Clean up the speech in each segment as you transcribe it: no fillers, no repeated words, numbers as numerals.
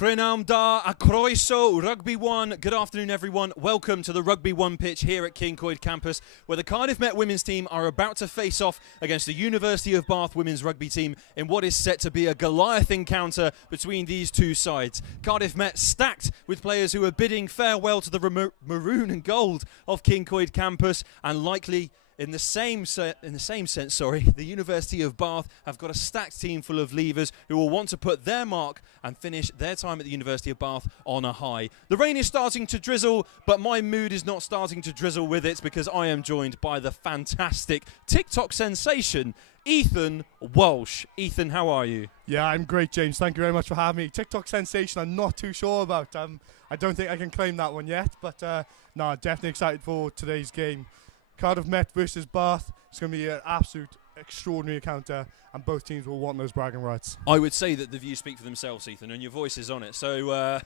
Prenam da a croeso, Rugby 1. Good afternoon, everyone. Welcome to the Rugby 1 pitch here at Kincoid campus, where the Cardiff Met women's team are about to face off against the University of Bath women's rugby team in what is set to be a Goliath encounter between these two sides. Cardiff Met stacked with players who are bidding farewell to the maroon and gold of Kincoid campus, and likely in the same sense, the University of Bath have got a stacked team full of leavers who will want to put their mark and finish their time at the University of Bath on a high. The rain is starting to drizzle, but my mood is not starting to drizzle with it, because I am joined by the fantastic TikTok sensation, Ethan Walsh. Ethan, how are you? Yeah, I'm great, James. Thank you very much for having me. TikTok sensation, I'm not too sure about. I don't think I can claim that one yet, but no, definitely excited for today's game. Cardiff Met versus Bath. It's going to be an absolute extraordinary encounter, and both teams will want those bragging rights. I would say that the views speak for themselves, Ethan, and your voice is on it. So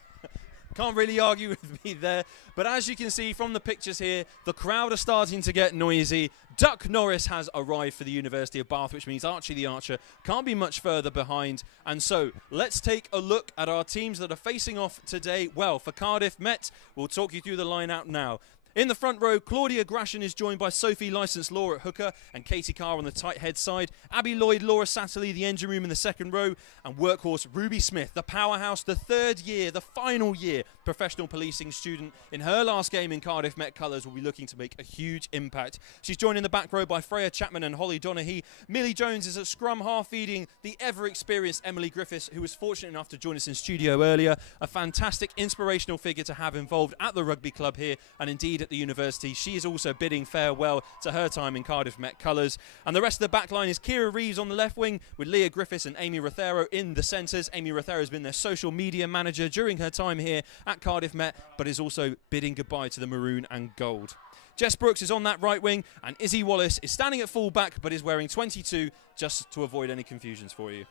can't really argue with me there. But as you can see from the pictures here, the crowd are starting to get noisy. Duck Norris has arrived for the University of Bath, which means Archie the Archer can't be much further behind. And so let's take a look at our teams that are facing off today. Well, for Cardiff Met, we'll talk you through the line-out now. In the front row, Claudia Gratian is joined by Sophie Licensed Law at hooker and Katie Carr on the tight head side. Abby Lloyd, Laura Satterley, the engine room in the second row. And workhorse Ruby Smith, the powerhouse, the third year, the final year professional policing student. In her last game in Cardiff Met colours, will be looking to make a huge impact. She's joined in the back row by Freya Chapman and Holly Donaghy. Millie Jones is at scrum, half feeding the ever-experienced Emily Griffiths, who was fortunate enough to join us in studio earlier. A fantastic, inspirational figure to have involved at the rugby club here, and indeed at the university. She is also bidding farewell to her time in Cardiff Met colours. And the rest of the back line is Kira Reeves on the left wing, with Leah Griffiths and Amy Rothero in the centres. Amy Rothero has been their social media manager during her time here at Cardiff Met, but is also bidding goodbye to the maroon and gold. Jess Brooks is on that right wing, and Izzy Wallace is standing at full back, but is wearing 22, just to avoid any confusions for you.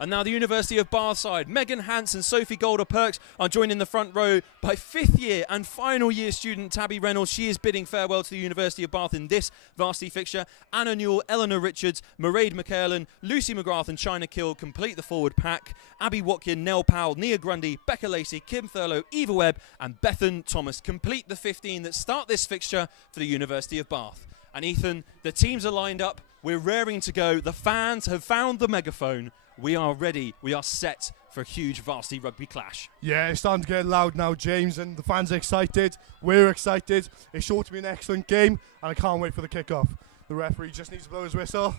And now the University of Bath side. Megan Hance and Sophie Golder-Perks are joined in the front row by fifth year and final year student Tabby Reynolds. She is bidding farewell to the University of Bath in this varsity fixture. Anna Newell, Eleanor Richards, Mairead McCarlan, Lucy McGrath and China Kill complete the forward pack. Abby Watkin, Nell Powell, Nia Grundy, Becca Lacey, Kim Thurlow, Eva Webb and Bethan Thomas complete the 15 that start this fixture for the University of Bath. And Ethan, the teams are lined up. We're raring to go. The fans have found the megaphone. We are ready. We are set for a huge varsity rugby clash. Yeah, it's starting to get loud now, James, and the fans are excited. We're excited. It's sure to be an excellent game, and I can't wait for the kickoff. The referee just needs to blow his whistle.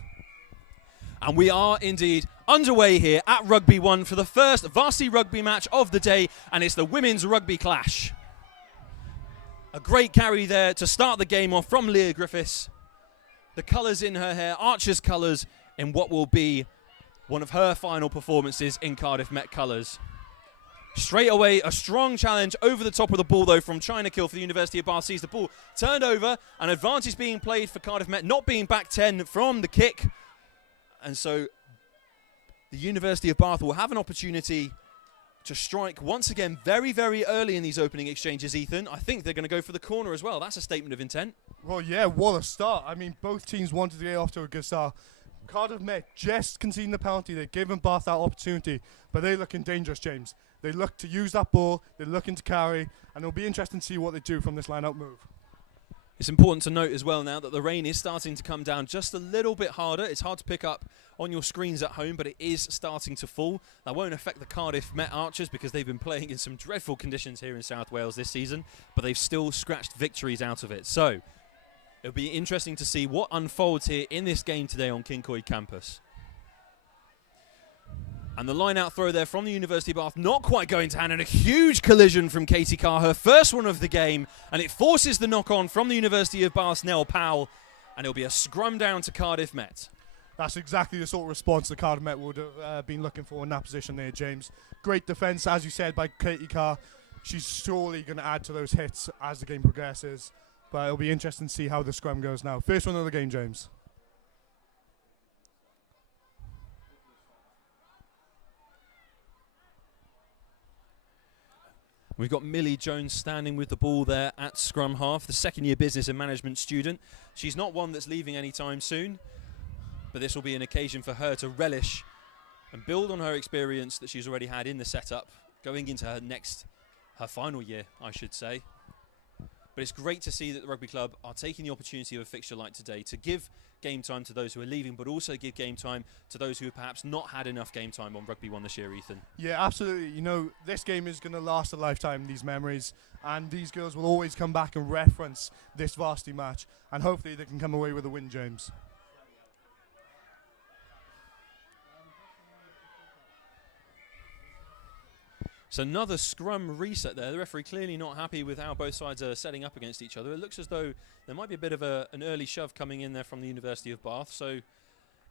And we are indeed underway here at Rugby 1 for the first varsity rugby match of the day, and it's the women's rugby clash. A great carry there to start the game off from Leah Griffiths. The colours in her hair, Archer's colours, in what will be one of her final performances in Cardiff Met colours. Straight away, a strong challenge over the top of the ball, though, from China Kill for the University of Bath. Sees the ball turned over, an advantage being played for Cardiff Met, not being back 10 from the kick. And so the University of Bath will have an opportunity to strike once again very, very early in these opening exchanges, Ethan. I think they're going to go for the corner as well. That's a statement of intent. Well, yeah, what a start. I mean, both teams wanted to get off to a good start. Cardiff Met just conceding the penalty. They've given Bath that opportunity, but they're looking dangerous, James. They look to use that ball, they're looking to carry, and it'll be interesting to see what they do from this line-out move. It's important to note as well now that the rain is starting to come down just a little bit harder. It's hard to pick up on your screens at home, but it is starting to fall. That won't affect the Cardiff Met Archers because they've been playing in some dreadful conditions here in South Wales this season, but they've still scratched victories out of it. So it'll be interesting to see what unfolds here in this game today on Kincoid campus. And the line-out throw there from the University of Bath, not quite going to hand, and a huge collision from Katie Carr, her first one of the game, and it forces the knock-on from the University of Bath's Nell Powell, and it'll be a scrum down to Cardiff Met. That's exactly the sort of response the Cardiff Met would have been looking for in that position there, James. Great defence, as you said, by Katie Carr. She's surely going to add to those hits as the game progresses. But it'll be interesting to see how the scrum goes now. First one of the game, James. We've got Millie Jones standing with the ball there at scrum half, the second-year business and management student. She's not one that's leaving anytime soon, but this will be an occasion for her to relish and build on her experience that she's already had in the setup, going into her final year, I should say. But it's great to see that the rugby club are taking the opportunity of a fixture like today to give game time to those who are leaving, but also give game time to those who have perhaps not had enough game time on Rugby 1 this year, Ethan. Yeah, absolutely. You know, this game is going to last a lifetime, these memories, and these girls will always come back and reference this varsity match, and hopefully they can come away with a win, James. So another scrum reset there. The referee clearly not happy with how both sides are setting up against each other. It looks as though there might be a bit of an early shove coming in there from the University of Bath. So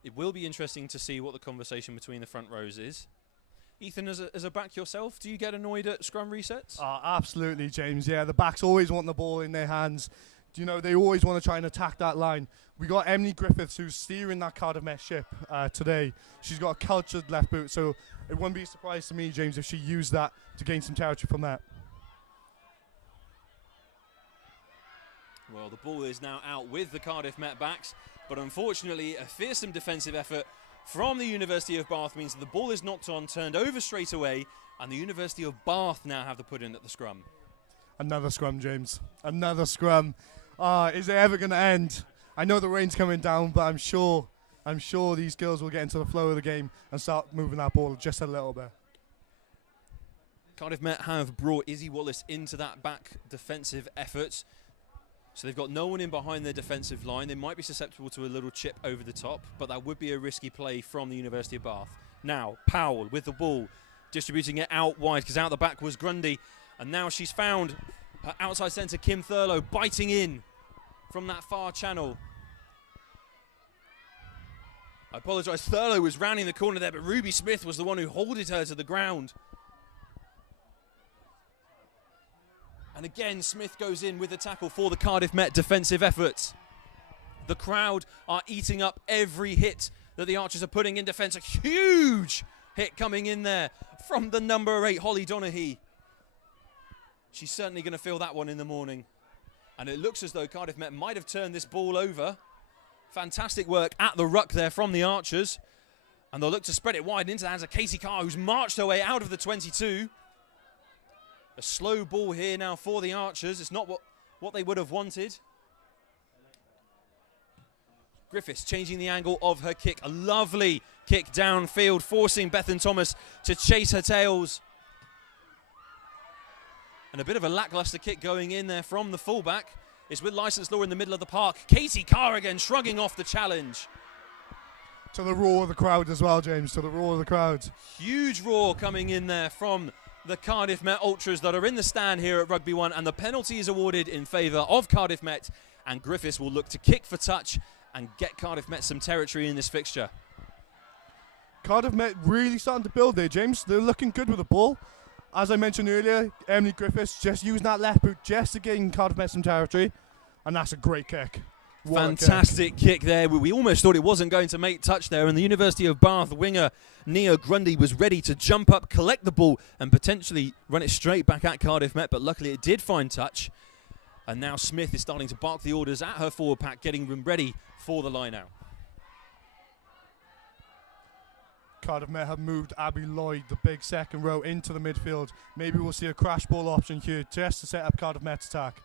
it will be interesting to see what the conversation between the front rows is. Ethan, as a back yourself, do you get annoyed at scrum resets? Absolutely, James. Yeah, the backs always want the ball in their hands. You know, they always want to try and attack that line. We got Emily Griffiths, who's steering that Cardiff Met ship today. She's got a cultured left boot, so it wouldn't be a surprise to me, James, if she used that to gain some territory from that. Well, the ball is now out with the Cardiff Met backs, but unfortunately a fearsome defensive effort from the University of Bath means that the ball is knocked on, turned over straight away, and the University of Bath now have the put-in at the scrum. Another scrum, James. Another scrum. Is it ever going to end? I know the rain's coming down, but I'm sure these girls will get into the flow of the game and start moving that ball just a little bit. Cardiff Met have brought Izzy Wallace into that back defensive effort. So they've got no one in behind their defensive line. They might be susceptible to a little chip over the top, but that would be a risky play from the University of Bath. Now, Powell with the ball, distributing it out wide, because out the back was Grundy. And now she's found her outside centre, Kim Thurlow, biting in from that far channel. I apologise, Thurlow was rounding the corner there, but Ruby Smith was the one who holded her to the ground. And again, Smith goes in with the tackle for the Cardiff Met defensive effort. The crowd are eating up every hit that the Archers are putting in defence. A huge hit coming in there from the number 8, Holly Donaghy. She's certainly going to feel that one in the morning. And it looks as though Cardiff Met might have turned this ball over. Fantastic work at the ruck there from the Archers. And they'll look to spread it wide into the hands of Katie Carr, who's marched her way out of the 22. A slow ball here now for the Archers. It's not what they would have wanted. Griffiths changing the angle of her kick. A lovely kick downfield, forcing Bethan Thomas to chase her tails. And a bit of a lacklustre kick going in there from the fullback. It's with Licence Law in the middle of the park. Katie Carr again shrugging off the challenge. To the roar of the crowd as well, James, to the roar of the crowd. Huge roar coming in there from the Cardiff Met Ultras that are in the stand here at Rugby 1, and the penalty is awarded in favour of Cardiff Met, and Griffiths will look to kick for touch and get Cardiff Met some territory in this fixture. Cardiff Met really starting to build there, James. They're looking good with the ball. As I mentioned earlier, Emily Griffiths just using that left boot just to gain Cardiff Met some territory, and that's a great kick. Fantastic kick there. We almost thought it wasn't going to make touch there, and the University of Bath winger Nia Grundy was ready to jump up, collect the ball and potentially run it straight back at Cardiff Met, but luckily it did find touch. And now Smith is starting to bark the orders at her forward pack, getting them ready for the line out. Cardiff Met have moved Abby Lloyd, the big second row, into the midfield. Maybe we'll see a crash ball option here just to set up Cardiff Met's attack.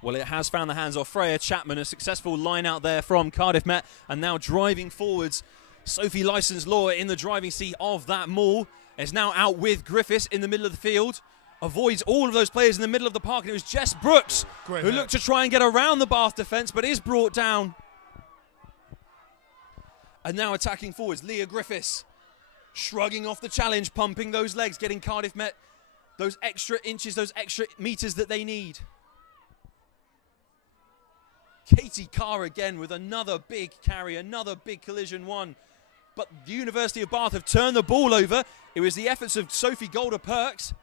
Well, it has found the hands of Freya Chapman, a successful line out there from Cardiff Met, and now driving forwards. Sophie Licence Law in the driving seat of that maul is now out with Griffiths in the middle of the field. Avoids all of those players in the middle of the park, and it was Jess Brooks who looked to try and get around the Bath defence, but is brought down. And now attacking forwards, Leah Griffiths shrugging off the challenge, pumping those legs, getting Cardiff Met those extra inches, those extra metres that they need. Katie Carr again with another big carry, another big collision one. But the University of Bath have turned the ball over. It was the efforts of Sophie Golder-Perks.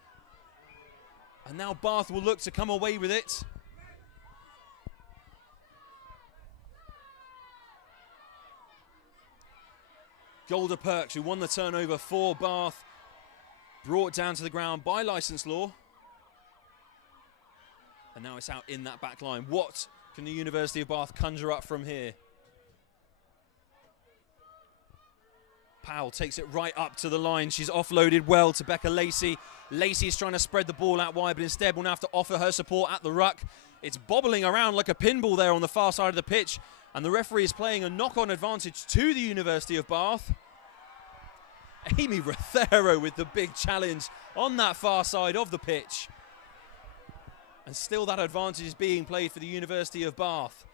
And now Bath will look to come away with it. Golder-Perks, who won the turnover for Bath, brought down to the ground by Licence Law. And now it's out in that back line. What can the University of Bath conjure up from here? Powell takes it right up to the line. She's offloaded well to Becca Lacey. Lacey's trying to spread the ball out wide, but instead will now have to offer her support at the ruck. It's bobbling around like a pinball there on the far side of the pitch, and the referee is playing a knock-on advantage to the University of Bath. Amy Rothero with the big challenge on that far side of the pitch. And still that advantage is being played for the University of Bath.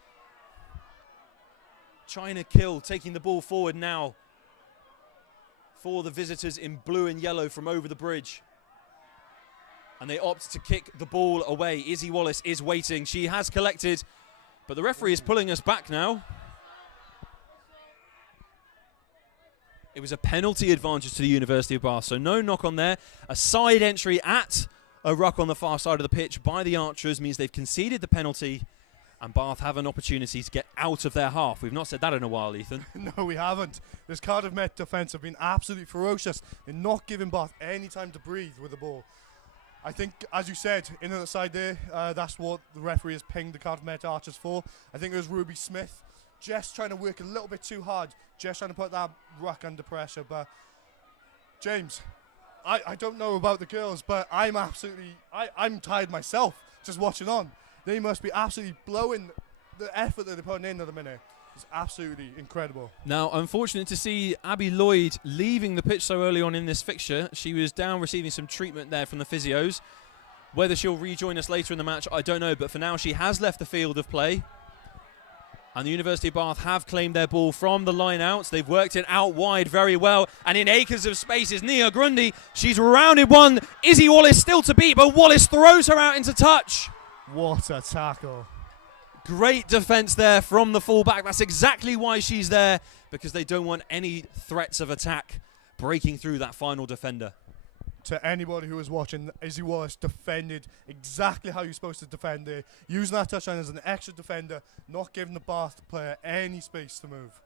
China Kill taking the ball forward now for the visitors in blue and yellow from over the bridge. And they opt to kick the ball away. Izzy Wallace is waiting. She has collected, but the referee is pulling us back now. It was a penalty advantage to the University of Bath, so no knock on there. A side entry at a ruck on the far side of the pitch by the Archers means they've conceded the penalty, and Bath have an opportunity to get out of their half. We've not said that in a while, Ethan. No, we haven't. This Cardiff Met defence have been absolutely ferocious. They're not giving Bath any time to breathe with the ball. I think, as you said, in on the side there, that's what the referee has pinged the Cardiff Met Archers for. I think it was Ruby Smith just trying to work a little bit too hard, just trying to put that ruck under pressure. But, James, I don't know about the girls, but I'm tired myself just watching on. They must be absolutely blowing the effort that they're putting in at the minute. It's absolutely incredible. Now, unfortunate to see Abby Lloyd leaving the pitch so early on in this fixture. She was down receiving some treatment there from the physios. Whether she'll rejoin us later in the match, I don't know. But for now, she has left the field of play. And the University of Bath have claimed their ball from the line out. They've worked it out wide very well. And in acres of space is Nia Grundy. She's rounded one. Izzy Wallace still to beat, but Wallace throws her out into touch. What a tackle. Great defence there from the fullback. That's exactly why she's there, because they don't want any threats of attack breaking through that final defender. To anybody who was watching, Izzy Wallace defended exactly how you're supposed to defend there, using that touchline as an extra defender, not giving the Bath player any space to move.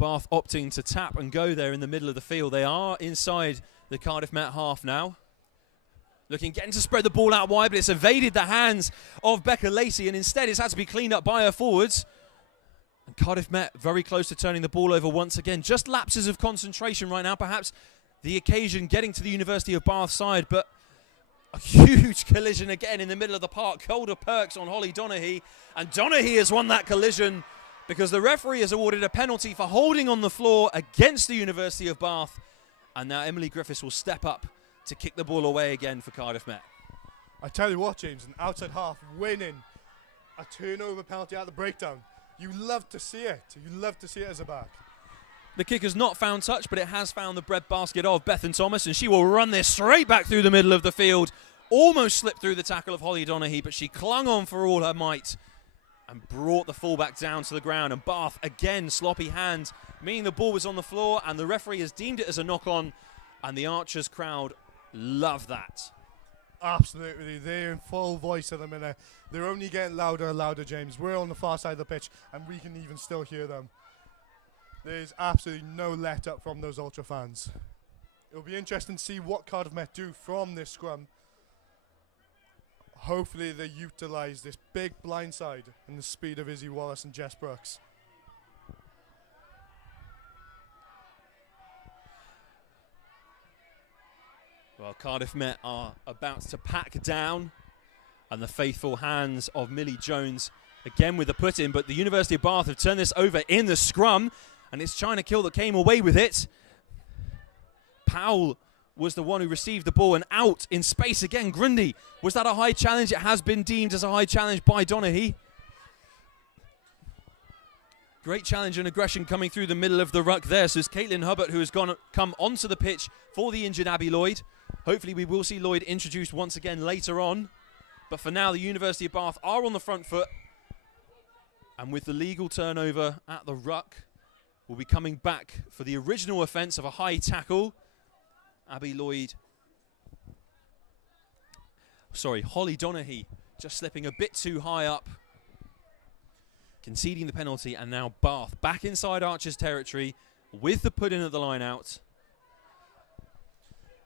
Bath opting to tap and go there in the middle of the field. They are inside the Cardiff Met half now. Getting to spread the ball out wide, but it's evaded the hands of Becca Lacey, and instead it's had to be cleaned up by her forwards. And Cardiff Met very close to turning the ball over once again. Just lapses of concentration right now. Perhaps the occasion getting to the University of Bath side, but a huge collision again in the middle of the park. Calder Perks on Holly Donaghy, and Donaghy has won that collision because the referee has awarded a penalty for holding on the floor against the University of Bath. And now Emily Griffiths will step up to kick the ball away again for Cardiff Met. I tell you what, James, an outside half winning a turnover penalty at the breakdown. You love to see it. You love to see it as a back. The kick has not found touch, but it has found the breadbasket of Bethan Thomas, and she will run this straight back through the middle of the field. Almost slipped through the tackle of Holly Donaghy, but she clung on for all her might and brought the fullback down to the ground. And Bath, again, sloppy hands, meaning the ball was on the floor, and the referee has deemed it as a knock-on, and the Archers crowd love that. Absolutely. They're in full voice at the minute. They're only getting louder and louder, James. We're on the far side of the pitch, and we can even still hear them. There's absolutely no let-up from those Ultra fans. It'll be interesting to see what Cardiff Met do from this scrum. Hopefully they utilise this big blindside and the speed of Izzy Wallace and Jess Brooks. Well, Cardiff Met are about to pack down, and the faithful hands of Millie Jones again with the put-in, but the University of Bath have turned this over in the scrum, and it's China Kill that came away with it. Powell was the one who received the ball, and out in space again. Grundy, was that a high challenge? It has been deemed as a high challenge by Donaghy. Great challenge and aggression coming through the middle of the ruck there. So it's Caitlin Hubbard who has come onto the pitch for the injured Abby Lloyd. Hopefully we will see Lloyd introduced once again later on. But for now, the University of Bath are on the front foot. And with the legal turnover at the ruck, we'll be coming back for the original offence of a high tackle. Abby Lloyd. Sorry, Holly Donaghy just slipping a bit too high up, conceding the penalty, and now Bath back inside Archers territory with the put-in at the line out.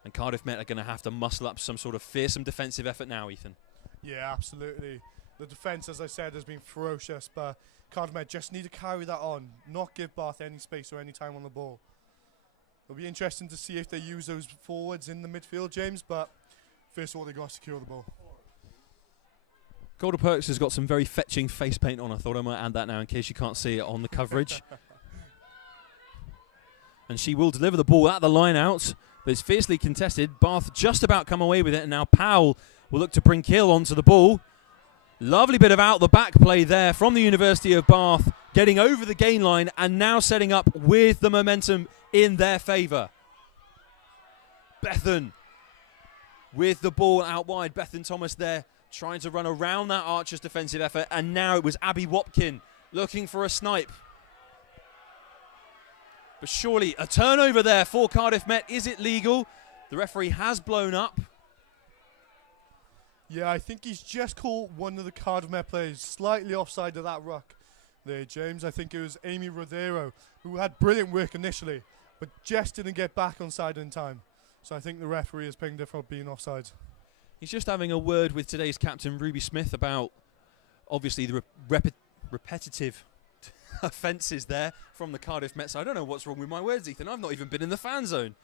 And Cardiff Met are going to have to muscle up some sort of fearsome defensive effort now, Ethan. Yeah, absolutely. The defence, as I said, has been ferocious, but Cardiff Met just need to carry that on, not give Bath any space or any time on the ball. It'll be interesting to see if they use those forwards in the midfield, James, but first of all, they've got to secure the ball. Golden Perks has got some very fetching face paint on. I thought I might add that now in case you can't see it on the coverage. And she will deliver the ball at the line out, but it's fiercely contested. Bath just about come away with it, and now Powell will look to bring Kill onto the ball. Lovely bit of out the back play there from the University of Bath, getting over the gain line and now setting up with the momentum in their favour. Bethan with the ball out wide. Bethan Thomas there trying to run around that Archer's defensive effort, and now it was Abby Wapkin looking for a snipe. But surely a turnover there for Cardiff Met. Is it legal? The referee has blown up. Yeah, I think he's just caught one of the Cardiff Met players slightly offside of that ruck there, James. I think it was Amy Rodero, who had brilliant work initially, but just didn't get back on side in time. So I think the referee is pinged it for being offside. He's just having a word with today's captain, Ruby Smith, about obviously the repetitive offences there from the Cardiff Met. So I don't know what's wrong with my words, Ethan. I've not even been in the fan zone.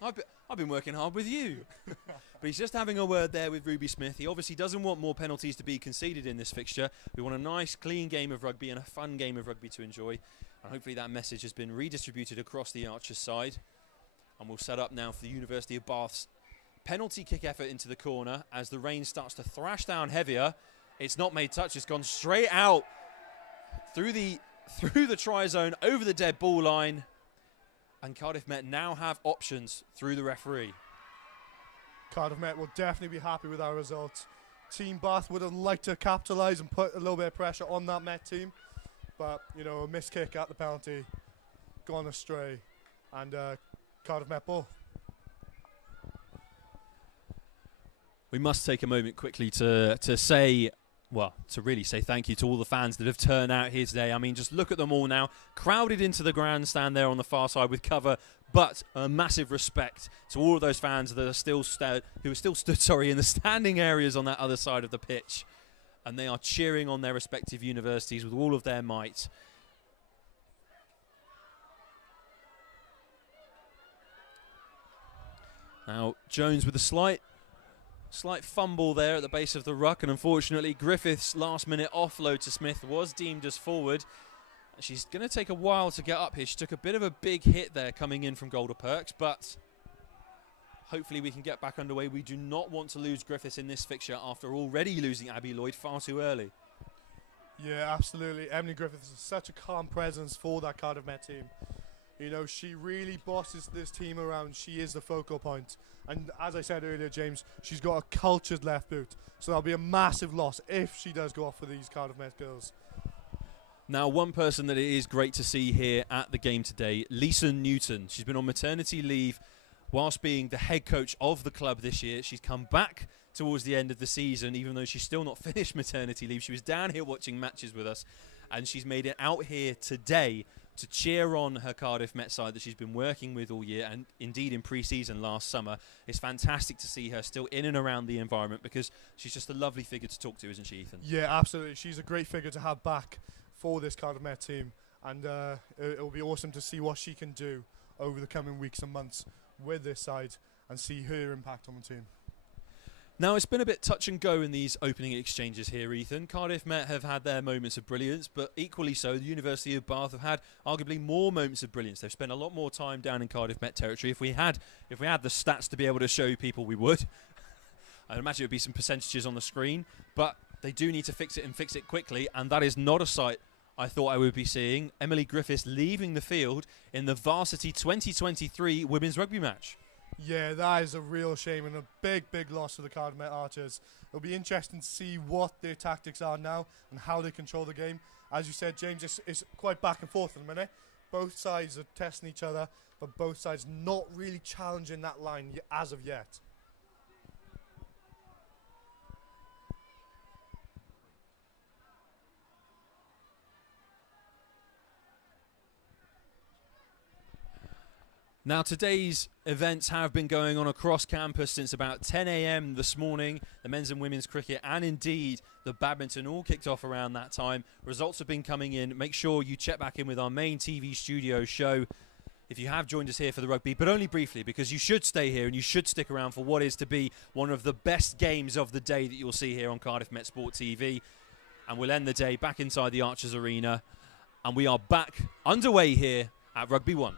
I've been working hard with you. But he's just having a word there with Ruby Smith. He obviously doesn't want more penalties to be conceded in this fixture. We want a nice, clean game of rugby and a fun game of rugby to enjoy. And hopefully that message has been redistributed across the Archers side. And we'll set up now for the University of Bath's penalty kick effort into the corner as the rain starts to thrash down heavier. It's not made touch. It's gone straight out through the try zone, over the dead ball line. And Cardiff Met now have options through the referee. Cardiff Met will definitely be happy with our result. Team Bath would have liked to capitalise and put a little bit of pressure on that Met team. But, you know, a missed kick at the penalty, gone astray. And Cardiff Met ball. We must take a moment quickly to say, well, to really say thank you to all the fans that have turned out here today. I mean, just look at them all now, crowded into the grandstand there on the far side with cover. But a massive respect to all of those fans that are still stood in the standing areas on that other side of the pitch, and they are cheering on their respective universities with all of their might. Now Jones with a slight fumble there at the base of the ruck, and unfortunately Griffith's last-minute offload to Smith was deemed as forward. She's going to take a while to get up here. She took a bit of a big hit there coming in from Golden Perks, but hopefully we can get back underway. We do not want to lose Griffiths in this fixture after already losing Abby Lloyd far too early. Yeah, absolutely. Emily Griffiths is such a calm presence for that Cardiff Met team. You know, she really bosses this team around. She is the focal point. And as I said earlier, James, she's got a cultured left boot. So that'll be a massive loss if she does go off for these Cardiff Met girls. Now, one person that it is great to see here at the game today, Lisa Newton. She's been on maternity leave whilst being the head coach of the club this year. She's come back towards the end of the season, even though she's still not finished maternity leave. She was down here watching matches with us, and she's made it out here today to cheer on her Cardiff Met side that she's been working with all year, and indeed in pre-season last summer. It's fantastic to see her still in and around the environment because she's just a lovely figure to talk to, isn't she, Ethan? Yeah, absolutely. She's a great figure to have back for this Cardiff Met team, and it'll be awesome to see what she can do over the coming weeks and months with this side and see her impact on the team. Now, it's been a bit touch and go in these opening exchanges here, Ethan. Cardiff Met have had their moments of brilliance, but equally so, the University of Bath have had arguably more moments of brilliance. They've spent a lot more time down in Cardiff Met territory. If we had the stats to be able to show people, we would. I'd imagine it would be some percentages on the screen, but they do need to fix it and fix it quickly, and that is not a sight I thought I would be seeing. Emily Griffiths leaving the field in the Varsity 2023 women's rugby match. Yeah, that is a real shame and a big, big loss for the Cardiff Met Archers. It'll be interesting to see what their tactics are now and how they control the game. As you said, James, it's quite back and forth in a minute. Both sides are testing each other, but both sides not really challenging that line as of yet. Now, today's events have been going on across campus since about 10 a.m. this morning. The men's and women's cricket and indeed the badminton all kicked off around that time. Results have been coming in. Make sure you check back in with our main TV studio show if you have joined us here for the rugby, but only briefly, because you should stay here and you should stick around for what is to be one of the best games of the day that you'll see here on Cardiff Met Sport TV. And we'll end the day back inside the Archers Arena. And we are back underway here at Rugby 1.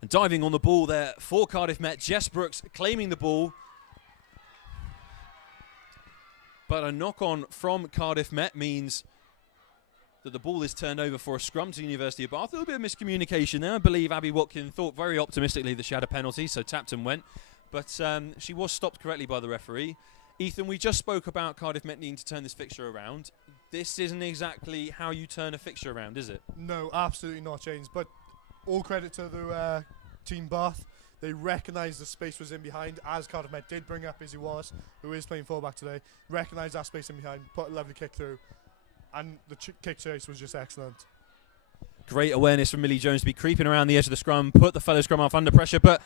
And diving on the ball there for Cardiff Met, Jess Brooks claiming the ball. But a knock-on from Cardiff Met means that the ball is turned over for a scrum to the University of Bath. A little bit of miscommunication there. I believe Abby Watkin thought very optimistically that she had a penalty, so tapped and went. But she was stopped correctly by the referee. Ethan, we just spoke about Cardiff Met needing to turn this fixture around. This isn't exactly how you turn a fixture around, is it? No, absolutely not, James. But all credit to the team Bath. They recognised the space was in behind, as Cardiff Met did bring up Izzy Wallace, who is playing fullback today. Recognised that space in behind, put a lovely kick through, and the kick chase was just excellent. Great awareness from Millie Jones to be creeping around the edge of the scrum, put the fellow scrum half under pressure, but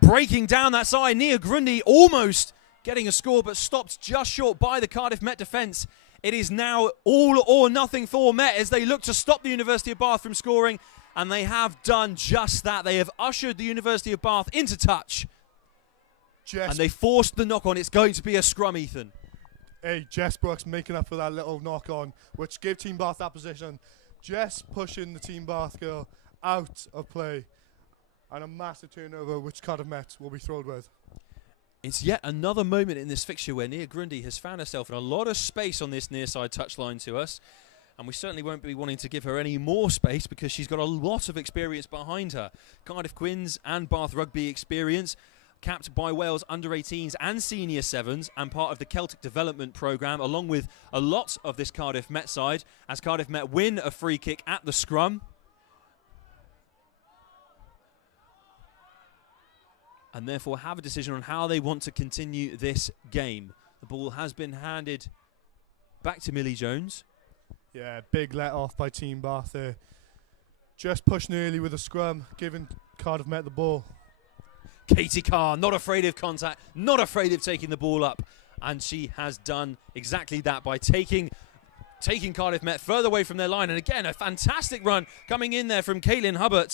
breaking down that side, Nia Grundy almost getting a score, but stopped just short by the Cardiff Met defence. It is now all or nothing for Met as they look to stop the University of Bath from scoring. And they have done just that. They have ushered the University of Bath into touch. And they forced the knock-on. It's going to be a scrum, Ethan. Hey, Jess Brooks making up for that little knock-on, which gave Team Bath that position. Jess pushing the Team Bath girl out of play. And a massive turnover, which Cardiff Met will be thrilled with. It's yet another moment in this fixture where Nia Grundy has found herself in a lot of space on this near side touchline to us. And we certainly won't be wanting to give her any more space because she's got a lot of experience behind her. Cardiff Quins and Bath Rugby experience, capped by Wales under-18s and senior 7s, and part of the Celtic Development Programme, along with a lot of this Cardiff Met side, as Cardiff Met win a free kick at the scrum. And therefore have a decision on how they want to continue this game. The ball has been handed back to Millie Jones. Yeah, big let off by Team Bath there. Just pushing early with a scrum, giving Cardiff Met the ball. Katie Carr, not afraid of contact, not afraid of taking the ball up. And she has done exactly that by taking Cardiff Met further away from their line. And again, a fantastic run coming in there from Caitlin Hubbard.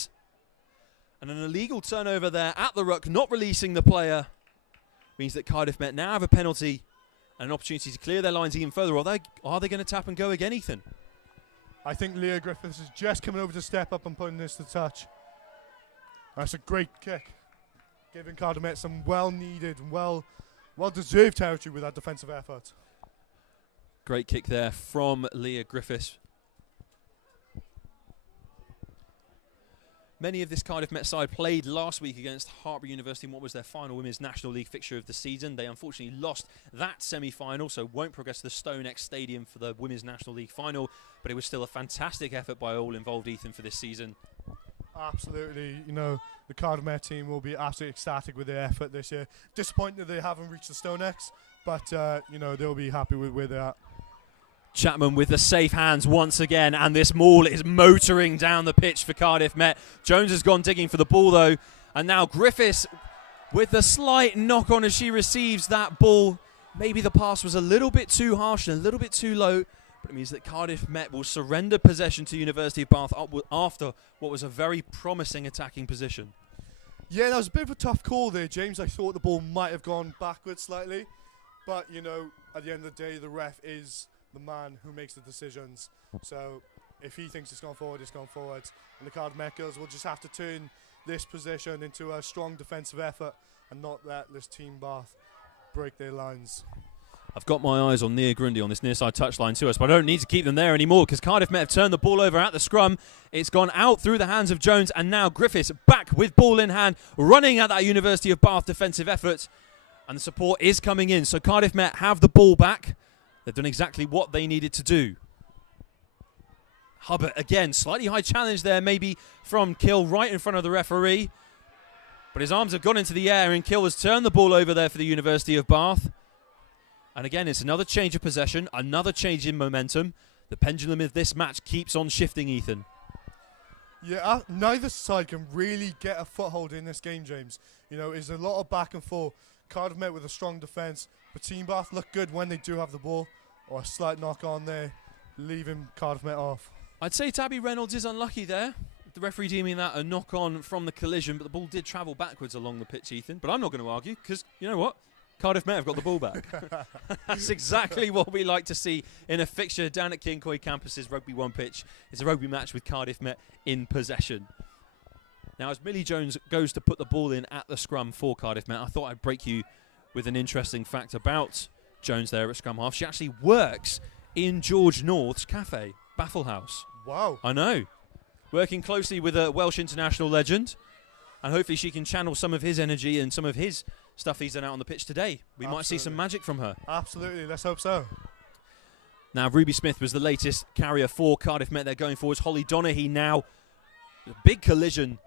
And an illegal turnover there at the ruck, not releasing the player. Means that Cardiff Met now have a penalty. An opportunity to clear their lines even further. Are they going to tap and go again, Ethan? I think Leah Griffiths is just coming over to step up and putting this to touch. That's a great kick, giving Cardiff Met some well-needed and well-deserved territory with that defensive effort. Great kick there from Leah Griffiths. Many of this Cardiff Met side played last week against Hartpury University in what was their final Women's National League fixture of the season. They unfortunately lost that semi-final, so won't progress to the StoneX Stadium for the Women's National League final. But it was still a fantastic effort by all involved, Ethan, for this season. Absolutely. You know, the Cardiff Met team will be absolutely ecstatic with their effort this year. Disappointed they haven't reached the StoneX, but, you know, they'll be happy with where they're at. Chapman with the safe hands once again, and this maul is motoring down the pitch for Cardiff Met. Jones has gone digging for the ball though, and now Griffiths with the slight knock on as she receives that ball. Maybe the pass was a little bit too harsh and a little bit too low, but it means that Cardiff Met will surrender possession to University of Bath after what was a very promising attacking position. Yeah, that was a bit of a tough call there, James. I thought the ball might have gone backwards slightly, but, you know, at the end of the day, the ref is the man who makes the decisions. So if he thinks it's gone forward, it's gone forward. And the Cardiff Met girls will just have to turn this position into a strong defensive effort and not let this Team Bath break their lines. I've got my eyes on Nia Grundy on this near side touchline to us, but I don't need to keep them there anymore because Cardiff Met have turned the ball over at the scrum. It's gone out through the hands of Jones, and now Griffiths back with ball in hand, running at that University of Bath defensive effort. And the support is coming in, so Cardiff Met have the ball back. They've done exactly what they needed to do. Hubbard again, slightly high challenge there maybe from Kill right in front of the referee. But his arms have gone into the air and Kill has turned the ball over there for the University of Bath. And again, it's another change of possession, another change in momentum. The pendulum of this match keeps on shifting, Ethan. Yeah, neither side can really get a foothold in this game, James. You know, there's a lot of back and forth. Cardiff Met with a strong defence, but Team Bath look good when they do have the ball, or a slight knock on there, leaving Cardiff Met off. I'd say Tabby Reynolds is unlucky there. The referee deeming that a knock on from the collision, but the ball did travel backwards along the pitch, Ethan. But I'm not going to argue, because you know what? Cardiff Met have got the ball back. That's exactly what we like to see in a fixture down at Kincoy Campus's Rugby 1 pitch. It's a rugby match with Cardiff Met in possession. Now, as Millie Jones goes to put the ball in at the scrum for Cardiff Met, I thought I'd break you with an interesting fact about Jones there at scrum half. She actually works in George North's cafe, Baffle House. Wow. I know. Working closely with a Welsh international legend. And hopefully she can channel some of his energy and some of his stuff he's done out on the pitch today. We might see some magic from her. Absolutely, let's hope so. Now, Ruby Smith was the latest carrier for Cardiff Met. They're going forwards. Holly Donaghy now. A big collision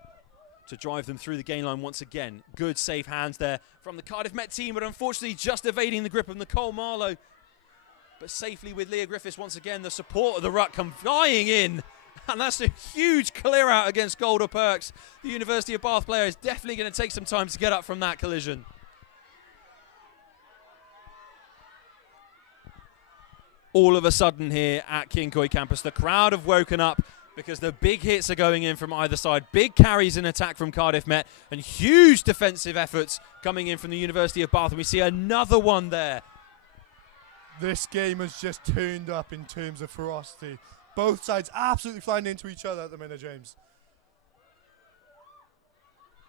to drive them through the gain line once again. Good safe hands there from the Cardiff Met team, but unfortunately just evading the grip of Nicole Marlowe. But safely with Leah Griffiths once again. The support of the ruck come flying in. And that's a huge clear out against Golda Perks. The University of Bath player is definitely going to take some time to get up from that collision. All of a sudden here at Kincoy Campus, the crowd have woken up because the big hits are going in from either side. Big carries in attack from Cardiff Met and huge defensive efforts coming in from the University of Bath. And we see another one there. This game has just turned up in terms of ferocity. Both sides absolutely flying into each other at the minute, James.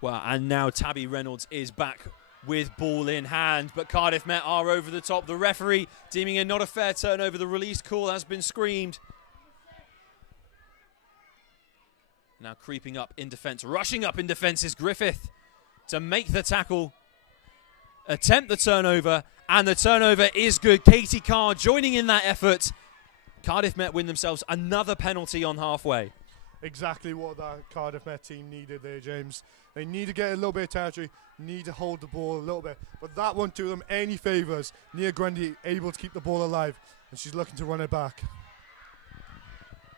Well, and now Tabby Reynolds is back with ball in hand, but Cardiff Met are over the top. The referee deeming it not a fair turnover. The release call has been screamed. Now creeping up in defence, rushing up in defence is Griffith to make the tackle, attempt the turnover, and the turnover is good. Katie Carr joining in that effort. Cardiff Met win themselves another penalty on halfway. Exactly what that Cardiff Met team needed there, James. They need to get a little bit of territory, need to hold the ball a little bit. But that won't do them any favours. Nia Grundy able to keep the ball alive, and she's looking to run it back.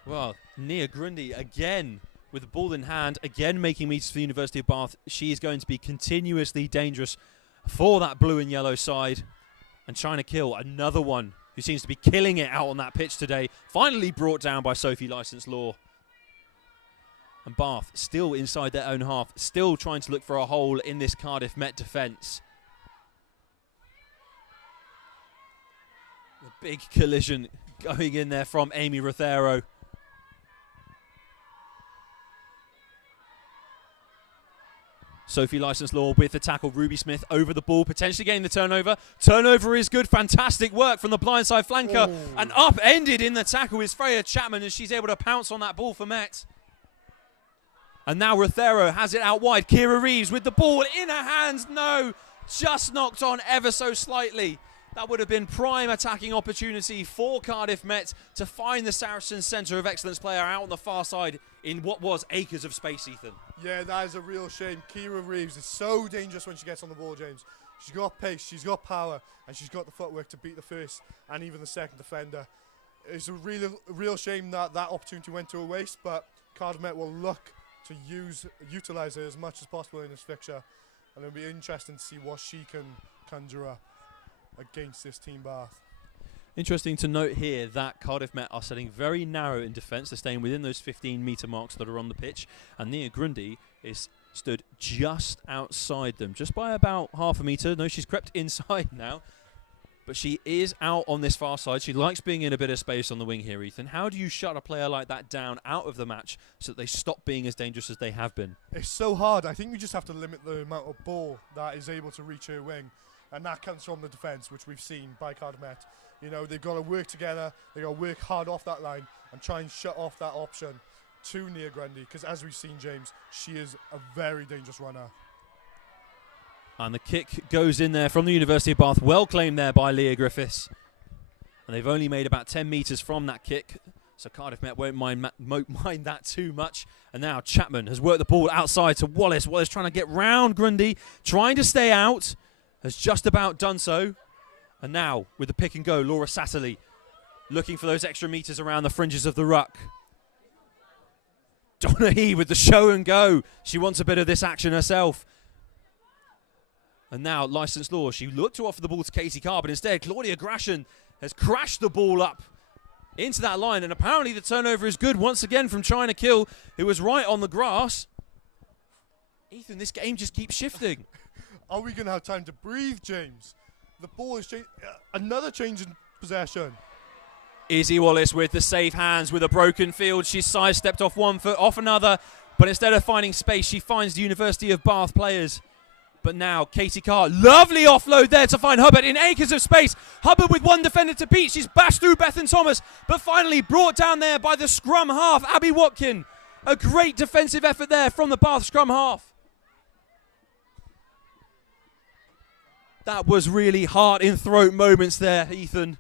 Well, Nia Grundy again with the ball in hand, again making meters for the University of Bath. She is going to be continuously dangerous for that blue and yellow side and trying to kill another one who seems to be killing it out on that pitch today. Finally brought down by Sophie Licence Law. And Bath still inside their own half, still trying to look for a hole in this Cardiff Met defence. The big collision going in there from Amy Rothero. Sophie Licence Law with the tackle. Ruby Smith over the ball, potentially getting the turnover. Turnover is good. Fantastic work from the blindside flanker. Ooh. And upended in the tackle is Freya Chapman as she's able to pounce on that ball for Met. And now Rothero has it out wide. Kira Reeves with the ball in her hands. No, just knocked on ever so slightly. That would have been prime attacking opportunity for Cardiff Met to find the Saracens Centre of Excellence player out on the far side in what was acres of space, Ethan. Yeah, that is a real shame. Kira Reeves is so dangerous when she gets on the ball, James. She's got pace, she's got power, and she's got the footwork to beat the first and even the second defender. It's a real shame that that opportunity went to a waste, but Cardiff Met will look to utilise her as much as possible in this fixture, and it'll be interesting to see what she can conjure up against this Team Bath. Interesting to note here that Cardiff Met are setting very narrow in defence. They're staying within those 15-metre marks that are on the pitch, and Nia Grundy is stood just outside them, just by about half a metre. No, she's crept inside now, but she is out on this far side. She likes being in a bit of space on the wing here, Ethan. How do you shut a player like that down out of the match so that they stop being as dangerous as they have been? It's so hard. I think we just have to limit the amount of ball that is able to reach her wing, and that comes from the defence, which we've seen by Cardiff Met. You know, they've got to work together, they've got to work hard off that line and try and shut off that option to Nia Grundy, because as we've seen, James, she is a very dangerous runner. And the kick goes in there from the University of Bath, well claimed there by Leah Griffiths. And they've only made about 10 metres from that kick, so Cardiff Met won't mind that too much. And now Chapman has worked the ball outside to Wallace. Wallace trying to get round Grundy, trying to stay out, has just about done so. And now, with the pick and go, Laura Satterley looking for those extra metres around the fringes of the ruck. Donaghy with the show and go. She wants a bit of this action herself. And now, Licensed Law, she looked to offer the ball to Katie Carr, but instead, Claudia Grashan has crashed the ball up into that line, and apparently the turnover is good once again from China Kill, who was right on the grass. Ethan, this game just keeps shifting. Are we going to have time to breathe, James? The ball is another change in possession. Izzy Wallace with the safe hands with a broken field. She's sidestepped off one foot, off another, but instead of finding space, she finds the University of Bath players. But now, Katie Carr, lovely offload there to find Hubbard in acres of space. Hubbard with one defender to beat. She's bashed through Bethan Thomas, but finally brought down there by the scrum half, Abby Watkin. A great defensive effort there from the Bath scrum half. That was really heart in throat moments there, Ethan.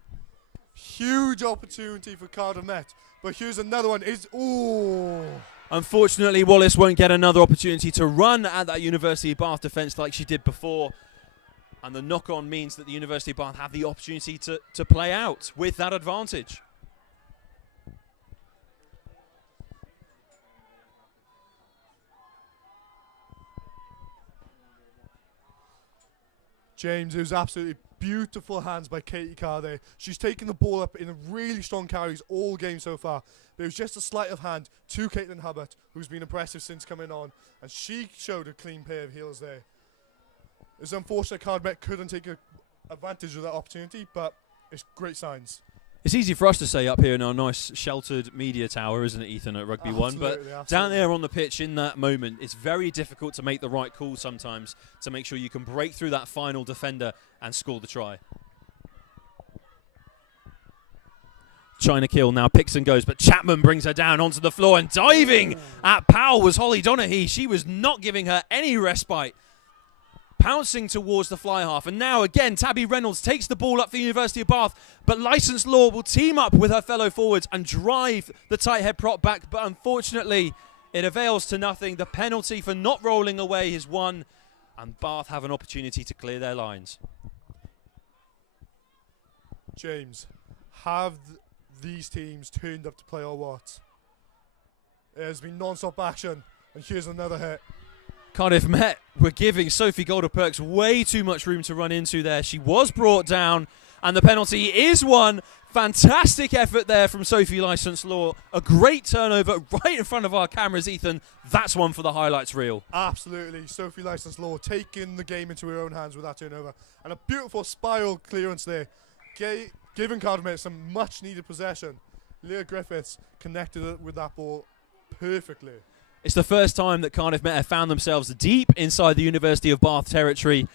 Huge opportunity for Cardiff Met, but here's another one. Unfortunately, Wallace won't get another opportunity to run at that University of Bath defence like she did before. And the knock-on means that the University of Bath have the opportunity to play out with that advantage. James, it was absolutely beautiful hands by Katie Carr there. She's taken the ball up in really strong carries all game so far. There was just a sleight of hand to Caitlin Hubbard, who's been impressive since coming on, and she showed a clean pair of heels there. It's unfortunate Cardiff Met couldn't take advantage of that opportunity, but it's great signs. It's easy for us to say up here in our nice sheltered media tower, isn't it, Ethan, at Rugby 1? But down there on the pitch in that moment, it's very difficult to make the right call sometimes to make sure you can break through that final defender and score the try. China Kill now picks and goes, but Chapman brings her down onto the floor, and diving at Powell was Holly Donaghy. She was not giving her any respite. Pouncing towards the fly half, and now again Tabby Reynolds takes the ball up for the University of Bath, but Licensed Law will team up with her fellow forwards and drive the tight head prop back, but unfortunately it avails to nothing. The penalty for not rolling away is won, and Bath have an opportunity to clear their lines. James, have these teams turned up to play or what? There's been non-stop action, and here's another hit. Cardiff Met were giving Sophie Golder-Perks way too much room to run into there. She was brought down, and the penalty is won. Fantastic effort there from Sophie Licensed Law. A great turnover right in front of our cameras, Ethan. That's one for the highlights reel. Absolutely. Sophie Licensed Law taking the game into her own hands with that turnover. And a beautiful spiral clearance there, giving Cardiff Met some much-needed possession. Leah Griffiths connected it with that ball perfectly. It's the first time that Cardiff Met have found themselves deep inside the University of Bath territory.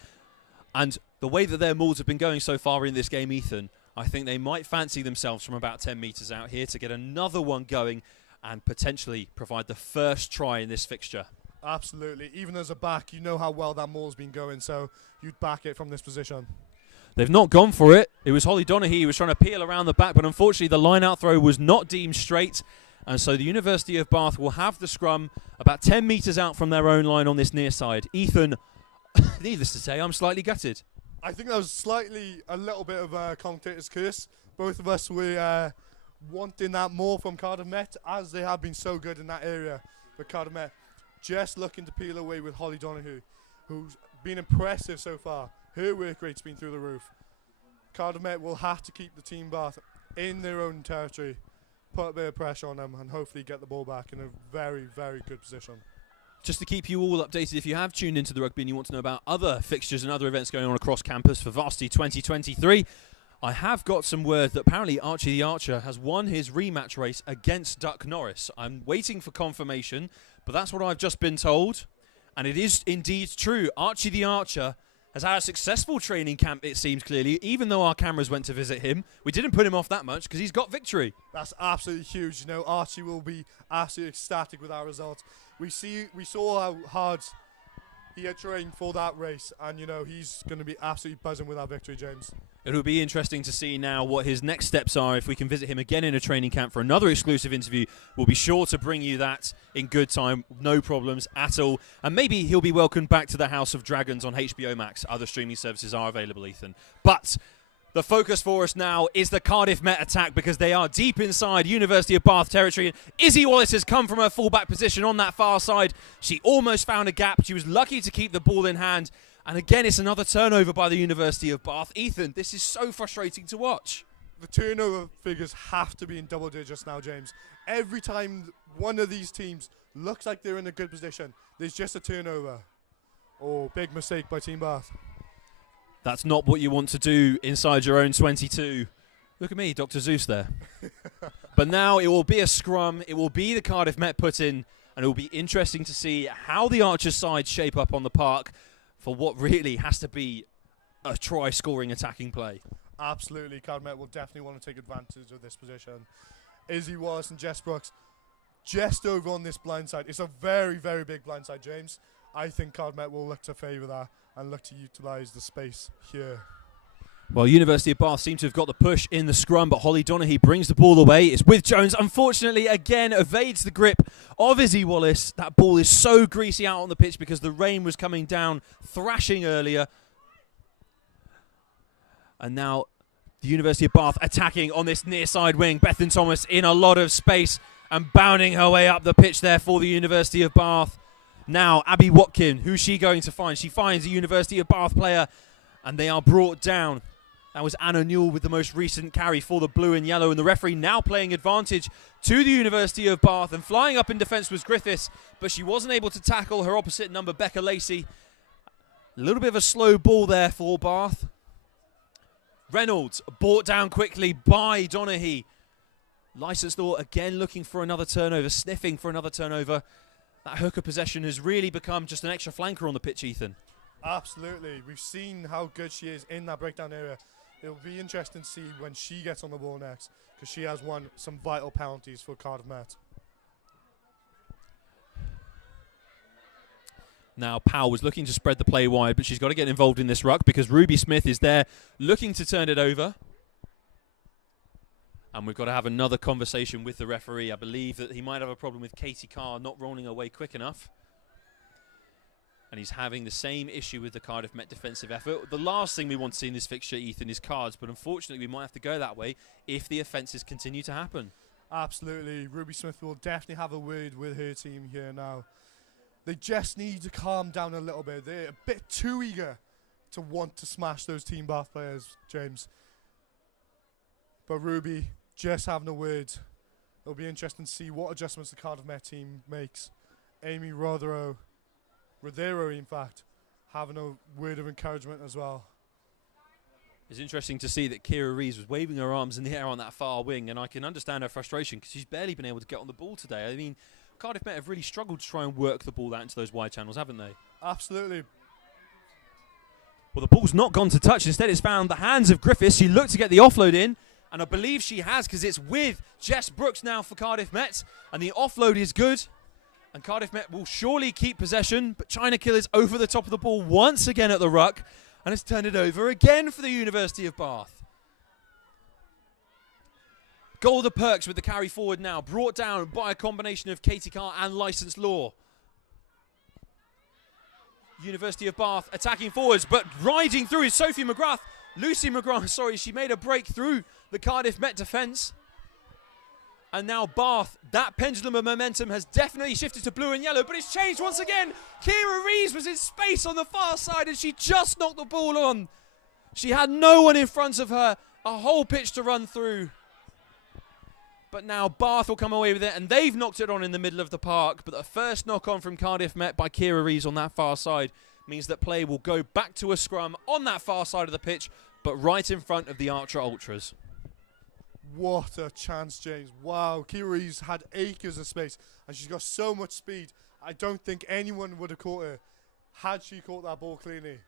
And the way that their mauls have been going so far in this game, Ethan, I think they might fancy themselves from about 10 metres out here to get another one going and potentially provide the first try in this fixture. Absolutely. Even as a back, you know how well that maul's been going, so you'd back it from this position. They've not gone for it. It was Holly Donaghy who was trying to peel around the back, but unfortunately the line-out throw was not deemed straight. And so the University of Bath will have the scrum about 10 metres out from their own line on this near side. Ethan, needless to say, I'm slightly gutted. I think that was a little bit of a commentator's curse. Both of us were wanting that more from Cardiff Met, as they have been so good in that area. But Cardiff Met just looking to peel away with Holly Donaghy, who's been impressive so far. Her work rate's been through the roof. Cardiff Met will have to keep the team Bath in their own territory, put a bit of pressure on them, and hopefully get the ball back in a very, very good position. Just to keep you all updated, if you have tuned into the rugby and you want to know about other fixtures and other events going on across campus for Varsity 2023, I have got some word that apparently Archie the Archer has won his rematch race against Duck Norris. I'm waiting for confirmation, but that's what I've just been told. And it is indeed true. Archie the Archer has had a successful training camp, it seems clearly, even though our cameras went to visit him. We didn't put him off that much because he's got victory. That's absolutely huge. You know, Archie will be absolutely ecstatic with our results. We saw how hard he had trained for that race, and you know he's going to be absolutely buzzing with our victory, James. It'll be interesting to see now what his next steps are. If we can visit him again in a training camp for another exclusive interview, we'll be sure to bring you that in good time, no problems at all. And maybe he'll be welcomed back to the House of Dragons on HBO Max. Other streaming services are available, Ethan. But The focus for us now is the Cardiff Met attack because they are deep inside University of Bath territory. Izzy Wallace has come from her fullback position on that far side. She almost found a gap. She was lucky to keep the ball in hand. And again, it's another turnover by the University of Bath. Ethan, this is so frustrating to watch. The turnover figures have to be in double digits now, James. Every time one of these teams looks like they're in a good position, there's just a turnover. Oh, big mistake by Team Bath. That's not what you want to do inside your own 22. Look at me, Dr. Zeus there. But now it will be a scrum. It will be the Cardiff Met put in, and it will be interesting to see how the Archers side shape up on the park for what really has to be a try-scoring attacking play. Absolutely, Cardiff Met will definitely want to take advantage of this position. Izzy Wallace and Jess Brooks just over on this blind side. It's a very, very big blind side, James. I think Cardiff Met will look to favour that and look to utilise the space here. Well, University of Bath seem to have got the push in the scrum, but Holly Donaghy brings the ball away. It's with Jones. Unfortunately, again, evades the grip of Izzy Wallace. That ball is so greasy out on the pitch because the rain was coming down, thrashing earlier. And now the University of Bath attacking on this near side wing. Bethan Thomas in a lot of space and bounding her way up the pitch there for the University of Bath. Now, Abby Watkin, who's she going to find? She finds a University of Bath player, and they are brought down. That was Anna Newell with the most recent carry for the blue and yellow, and the referee now playing advantage to the University of Bath. And flying up in defence was Griffiths, but she wasn't able to tackle her opposite number, Becca Lacey. A little bit of a slow ball there for Bath. Reynolds brought down quickly by Donaghy. Licensed Law again looking for another turnover, sniffing for another turnover. That hooker possession has really become just an extra flanker on the pitch, Ethan. Absolutely. We've seen how good she is in that breakdown area. It'll be interesting to see when she gets on the ball next, because she has won some vital penalties for Cardiff Met. Now, Powell was looking to spread the play wide, but she's got to get involved in this ruck because Ruby Smith is there looking to turn it over. And we've got to have another conversation with the referee. I believe that he might have a problem with Katie Carr not rolling away quick enough. And he's having the same issue with the Cardiff Met defensive effort. The last thing we want to see in this fixture, Ethan, is cards. But unfortunately, we might have to go that way if the offences continue to happen. Absolutely. Ruby Smith will definitely have a word with her team here now. They just need to calm down a little bit. They're a bit too eager to want to smash those Team Bath players, James. But Ruby just having a word. It'll be interesting to see what adjustments the Cardiff Met team makes. Amy Rothero, in fact, having a word of encouragement as well. It's interesting to see that Kira Rees was waving her arms in the air on that far wing, and I can understand her frustration because she's barely been able to get on the ball today. I mean, Cardiff Met have really struggled to try and work the ball out into those wide channels, haven't they? Absolutely. Well, the ball's not gone to touch. Instead, it's found the hands of Griffiths. She looked to get the offload in, and I believe she has because it's with Jess Brooks now for Cardiff Met, and the offload is good. And Cardiff Met will surely keep possession, but China Kill is over the top of the ball once again at the ruck, and it's turned it over again for the University of Bath. Golda Perks with the carry forward now, brought down by a combination of Katie Carr and Licensed Law. University of Bath attacking forwards, but riding through is Sophie McGrath. Lucy McGrath, sorry, she made a break through the Cardiff Met defence. And now Bath, that pendulum of momentum has definitely shifted to blue and yellow, but it's changed once again. Kira Rees was in space on the far side and she just knocked the ball on. She had no one in front of her, a whole pitch to run through. But now Bath will come away with it, and they've knocked it on in the middle of the park. But the first knock on from Cardiff Met by Kira Rees on that far side means that play will go back to a scrum on that far side of the pitch, but right in front of the Archer Ultras. What a chance, James. Wow, Kira Rees had acres of space, and she's got so much speed. I don't think anyone would have caught her had she caught that ball cleanly.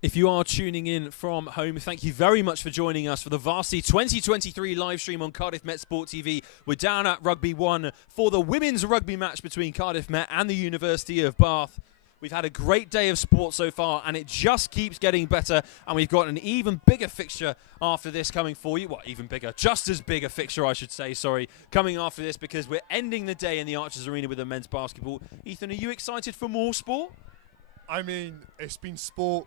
If you are tuning in from home, thank you very much for joining us for the Varsity 2023 live stream on Cardiff Met Sport TV. We're down at Rugby 1 for the women's rugby match between Cardiff Met and the University of Bath. We've had a great day of sport so far, and it just keeps getting better. And we've got an even bigger fixture after this coming for you. Well, even bigger, just as big a fixture, I should say, sorry, coming after this, because we're ending the day in the Archers Arena with the men's basketball. Ethan, are you excited for more sport? I mean, it's been sport,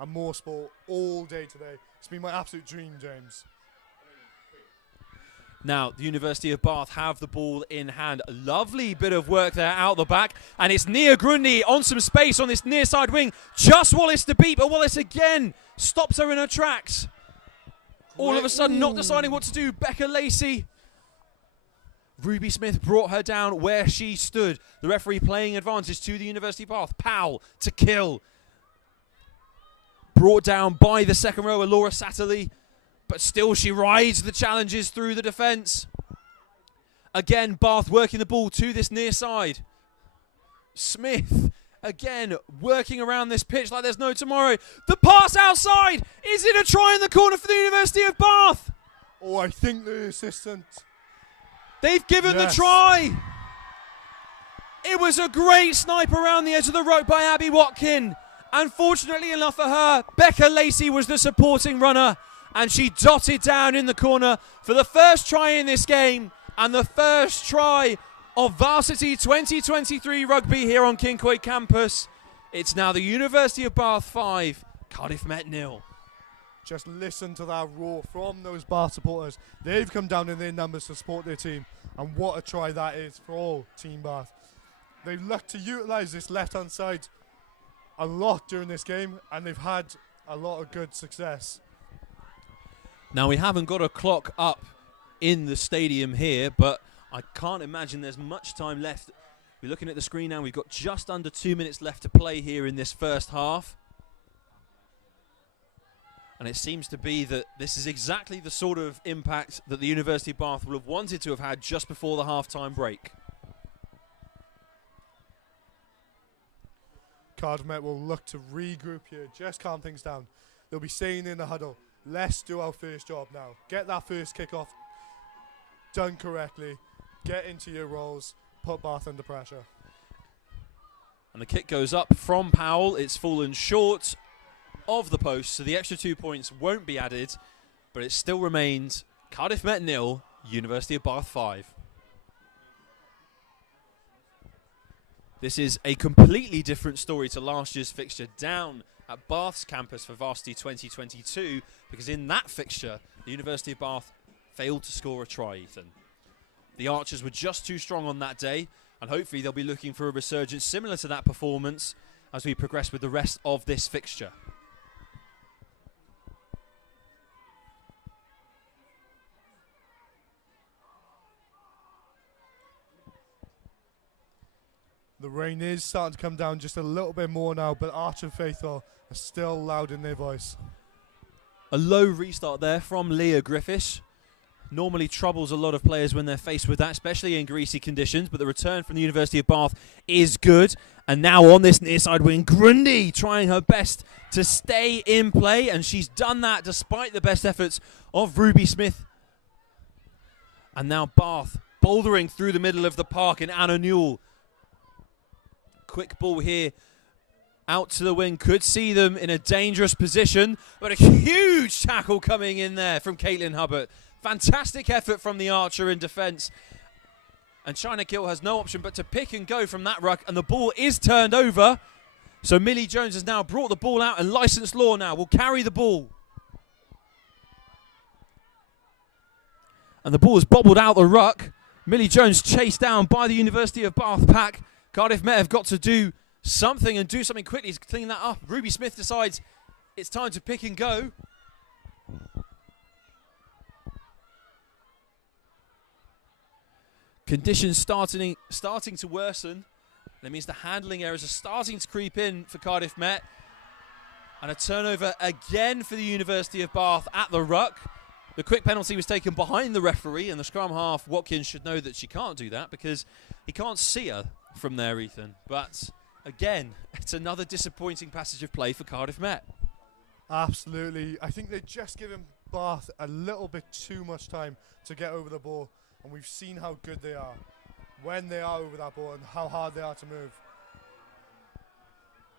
and more sport all day today. It's been my absolute dream, James. Now, the University of Bath have the ball in hand. A lovely bit of work there out the back. And it's Nia Grundy on some space on this near side wing. Just Wallace to beat, but Wallace again stops her in her tracks. All of a sudden, not deciding what to do. Becca Lacey. Ruby Smith brought her down where she stood. The referee playing advantage to the University of Bath. Powell to kill. Brought down by the second rower, Laura Satterley. But still she rides the challenges through the defence. Again, Bath working the ball to this near side. Smith, again, working around this pitch like there's no tomorrow. The pass outside! Is it a try in the corner for the University of Bath? Oh, I think the assistant. They've given the try. It was a great snipe around the edge of the ruck by Abby Watkin. Unfortunately enough for her, Becca Lacey was the supporting runner. And she dotted down in the corner for the first try in this game and the first try of Varsity 2023 Rugby here on Kincoid campus. It's now the University of Bath 5, Cardiff Met 0. Just listen to that roar from those Bath supporters. They've come down in their numbers to support their team. And what a try that is for all Team Bath. They've looked to utilise this left-hand side a lot during this game, and they've had a lot of good success. Now, we haven't got a clock up in the stadium here, but I can't imagine there's much time left. We're looking at the screen now. We've got just under 2 minutes left to play here in this first half. And it seems to be that this is exactly the sort of impact that the University of Bath will have wanted to have had just before the half-time break. Cardiff Met will look to regroup here, just calm things down. They'll be staying in the huddle. Let's do our first job now. Get that first kick-off done correctly. Get into your roles. Put Bath under pressure. And the kick goes up from Powell. It's fallen short of the post, so the extra 2 points won't be added, but it still remains Cardiff Met 0, University of Bath 5. This is a completely different story to last year's fixture down at Bath's campus for Varsity 2022, because in that fixture, the University of Bath failed to score a try, Ethan. The Archers were just too strong on that day, and hopefully they'll be looking for a resurgence similar to that performance as we progress with the rest of this fixture. The rain is starting to come down just a little bit more now, but Archer faithful are still loud in their voice. A low restart there from Leah Griffiths. Normally troubles a lot of players when they're faced with that, especially in greasy conditions, but the return from the University of Bath is good. And now on this near side wing, Grundy trying her best to stay in play, and she's done that despite the best efforts of Ruby Smith. And now Bath bouldering through the middle of the park, and Anna Newell. Quick ball here out to the wing, could see them in a dangerous position, but a huge tackle coming in there from Caitlin Hubbard. Fantastic effort from the Archer in defence. And China Gill has no option but to pick and go from that ruck, and the ball is turned over. So Millie Jones has now brought the ball out, and Licensed Law now will carry the ball. And the ball is bobbled out the ruck. Millie Jones chased down by the University of Bath pack. Cardiff Met have got to do something and do something quickly to clean that up. Ruby Smith decides it's time to pick and go. Conditions starting to worsen. That means the handling errors are starting to creep in for Cardiff Met. And a turnover again for the University of Bath at the ruck. The quick penalty was taken behind the referee, and the scrum half, Watkins, should know that she can't do that because he can't see her from there, Ethan. But again, it's another disappointing passage of play for Cardiff Met. Absolutely. I think they're just giving Bath a little bit too much time to get over the ball, and we've seen how good they are when they are over that ball and how hard they are to move.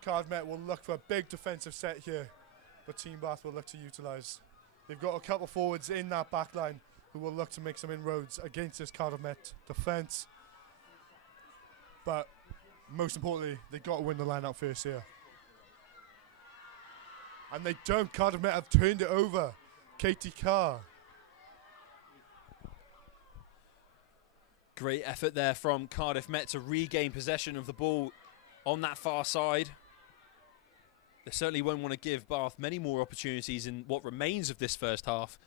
Cardiff Met will look for a big defensive set here, but Team Bath will look to utilise. They've got a couple forwards in that back line who will look to make some inroads against this Cardiff Met defence. But most importantly, they've got to win the line-out first here. And they don't. Cardiff Met have turned it over. Katie Carr. Great effort there from Cardiff Met to regain possession of the ball on that far side. They certainly won't want to give Bath many more opportunities in what remains of this first half.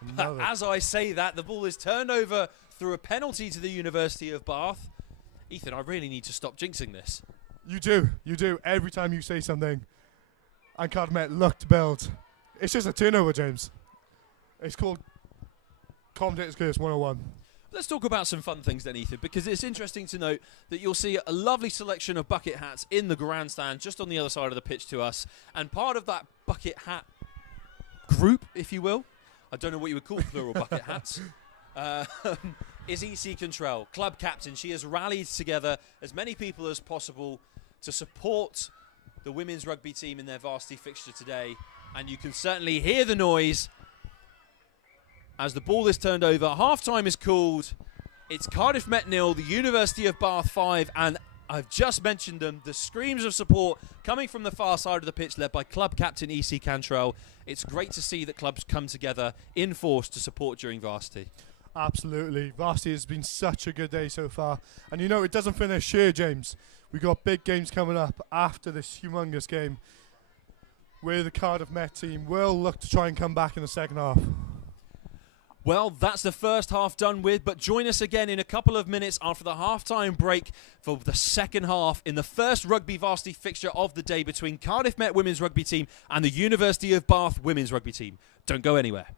But as I say that, the ball is turned over through a penalty to the University of Bath. Ethan, I really need to stop jinxing this. You do. Every time you say something, and Cardiff Met look to build. It's just a turnover, James. It's called Commentator's Curse 101. Let's talk about some fun things then, Ethan, because it's interesting to note that you'll see a lovely selection of bucket hats in the grandstand just on the other side of the pitch to us. And part of that bucket hat group, if you will, I don't know what you would call plural bucket hats, is EC Control, club captain. She has rallied together as many people as possible to support the women's rugby team in their varsity fixture today. And you can certainly hear the noise as the ball is turned over. Half-time is called. It's Cardiff Met 0, the University of Bath 5, and I've just mentioned them. The screams of support coming from the far side of the pitch, led by club captain EC Cantrell. It's great to see that clubs come together in force to support during varsity. Absolutely. Varsity has been such a good day so far. And you know, it doesn't finish here, James. We've got big games coming up after this humongous game, where the Cardiff Met team will look to try and come back in the second half. Well, that's the first half done with, but join us again in a couple of minutes after the half-time break for the second half in the first rugby varsity fixture of the day between Cardiff Met women's rugby team and the University of Bath women's rugby team. Don't go anywhere.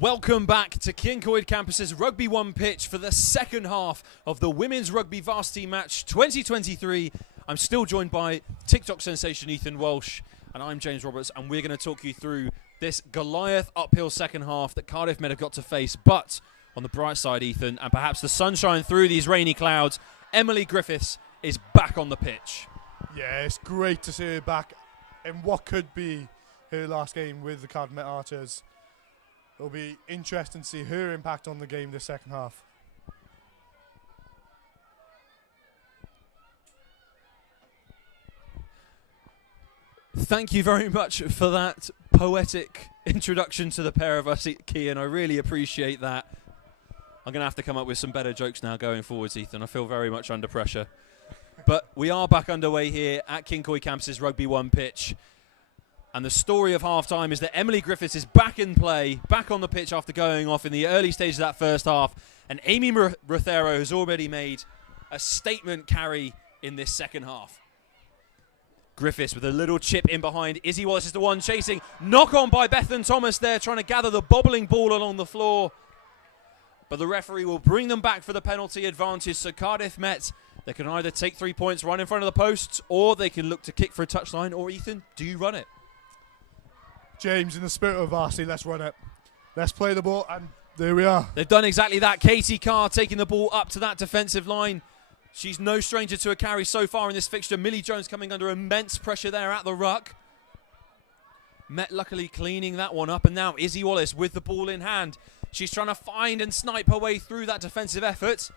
Welcome back to Kincoid Campus's Rugby 1 pitch for the second half of the Women's Rugby Varsity Match 2023. I'm still joined by TikTok sensation Ethan Walsh, and I'm James Roberts, and we're going to talk you through this Goliath uphill second half that Cardiff Met have got to face. But on the bright side, Ethan, and perhaps the sunshine through these rainy clouds, Emily Griffiths is back on the pitch. Yeah, it's great to see her back in what could be her last game with the Cardiff Met Archers. It'll be interesting to see her impact on the game this second half. Thank you very much for that poetic introduction to the pair of us, Kean. I really appreciate that. I'm going to have to come up with some better jokes now going forwards, Ethan. I feel very much under pressure. But we are back underway here at Kincoid Campus's Rugby 1 pitch. And the story of half-time is that Emily Griffiths is back in play, back on the pitch after going off in the early stages of that first half. And Amy Rothero has already made a statement carry in this second half. Griffiths with a little chip in behind. Izzy Wallace is the one chasing. Knock on by Bethan Thomas there, trying to gather the bobbling ball along the floor. But the referee will bring them back for the penalty advantage. So Cardiff Met, they can either take 3 points right in front of the posts, or they can look to kick for a touchline. Or Ethan, do you run it? James, in the spirit of Varsity, let's run it. Let's play the ball, and there we are. They've done exactly that. Katie Carr taking the ball up to that defensive line. She's no stranger to a carry so far in this fixture. Millie Jones coming under immense pressure there at the ruck. Met luckily cleaning that one up, and now Izzy Wallace with the ball in hand. She's trying to find and snipe her way through that defensive effort.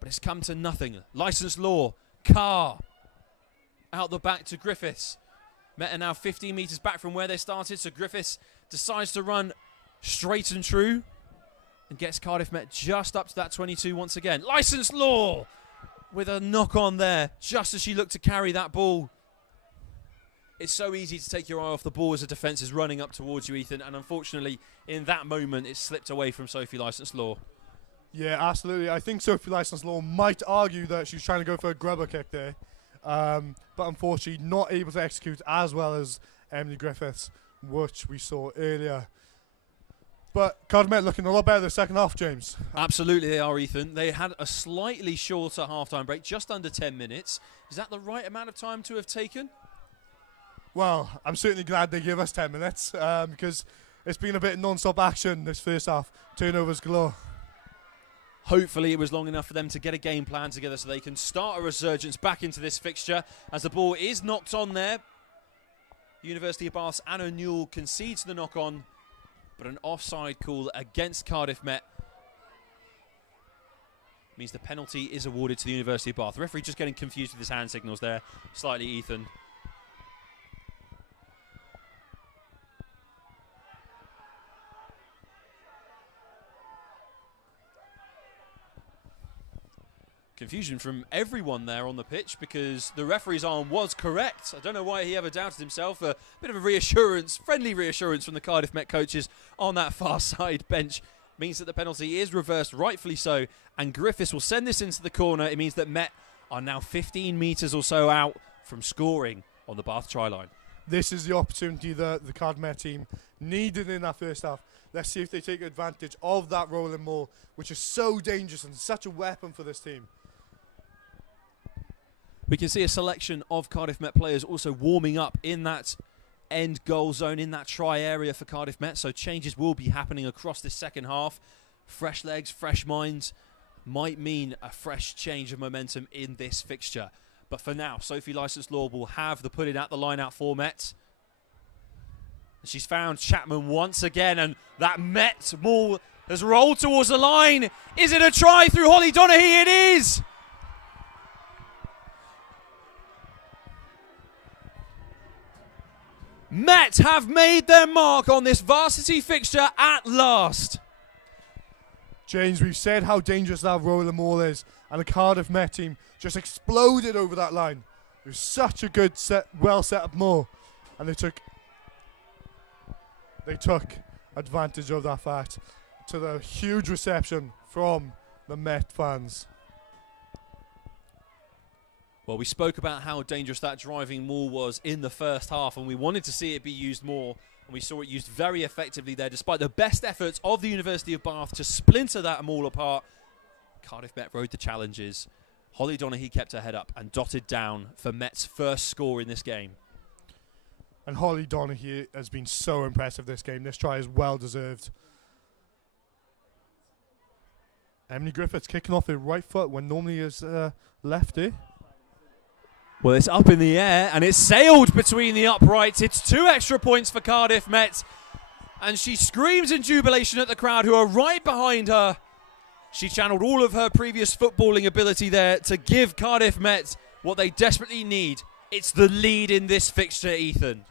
But it's come to nothing. Licensed Law, Carr, out the back to Griffiths. Met are now 15 metres back from where they started, so Griffiths decides to run straight and true and gets Cardiff Met just up to that 22 once again. Licensed Law with a knock on there just as she looked to carry that ball. It's so easy to take your eye off the ball as a defence is running up towards you, Ethan, and unfortunately in that moment it slipped away from Sophie Licensed Law. Yeah, absolutely. I think Sophie Licensed Law might argue that she was trying to go for a grubber kick there. But unfortunately not able to execute as well as Emily Griffiths, which we saw earlier. But Cardiff Met looking a lot better the second half, James. Absolutely they are, Ethan. They had a slightly shorter half-time break, just under 10 minutes. Is that the right amount of time to have taken? Well, I'm certainly glad they give us 10 minutes because it's been a bit non-stop action this first half. Turnovers galore. Hopefully it was long enough for them to get a game plan together so they can start a resurgence back into this fixture as the ball is knocked on there. University of Bath's Anna Newell concedes the knock-on, but an offside call against Cardiff Met means the penalty is awarded to the University of Bath. The referee just getting confused with his hand signals there slightly, Ethan. Confusion from everyone there on the pitch because the referee's arm was correct. I don't know why he ever doubted himself. A bit of a reassurance, friendly reassurance from the Cardiff Met coaches on that far side bench means that the penalty is reversed, rightfully so, and Griffiths will send this into the corner. It means that Met are now 15 metres or so out from scoring on the Bath try line. This is the opportunity that the Cardiff Met team needed in that first half. Let's see if they take advantage of that rolling maul, which is so dangerous and such a weapon for this team. We can see a selection of Cardiff Met players also warming up in that end goal zone, in that try area for Cardiff Met. So changes will be happening across this second half. Fresh legs, fresh minds might mean a fresh change of momentum in this fixture. But for now, Sophie Licensed Law will have the put it at the line out for Met. She's found Chapman once again, and that Met ball has rolled towards the line. Is it a try through Holly Donaghy? It is! Met have made their mark on this varsity fixture at last. James, we've said how dangerous that rolling maul is, and the Cardiff Met team just exploded over that line. It was such a good, well set up maul, and they took advantage of that fact to the huge reception from the Met fans. Well, we spoke about how dangerous that driving maul was in the first half, and we wanted to see it be used more And we saw it used very effectively there, despite the best efforts of the University of Bath to splinter that all apart. Cardiff Met rode the challenges. Holly Donaghy kept her head up and dotted down for Met's first score in this game. And Holly Donaghy has been so impressive this game. This try is well deserved. Emily Griffiths kicking off her right foot when normally is lefty. Well, it's up in the air and it's sailed between the uprights. It's 2 extra points for Cardiff Met. And she screams in jubilation at the crowd who are right behind her. She channeled all of her previous footballing ability there to give Cardiff Met what they desperately need. It's the lead in this fixture, Ethan.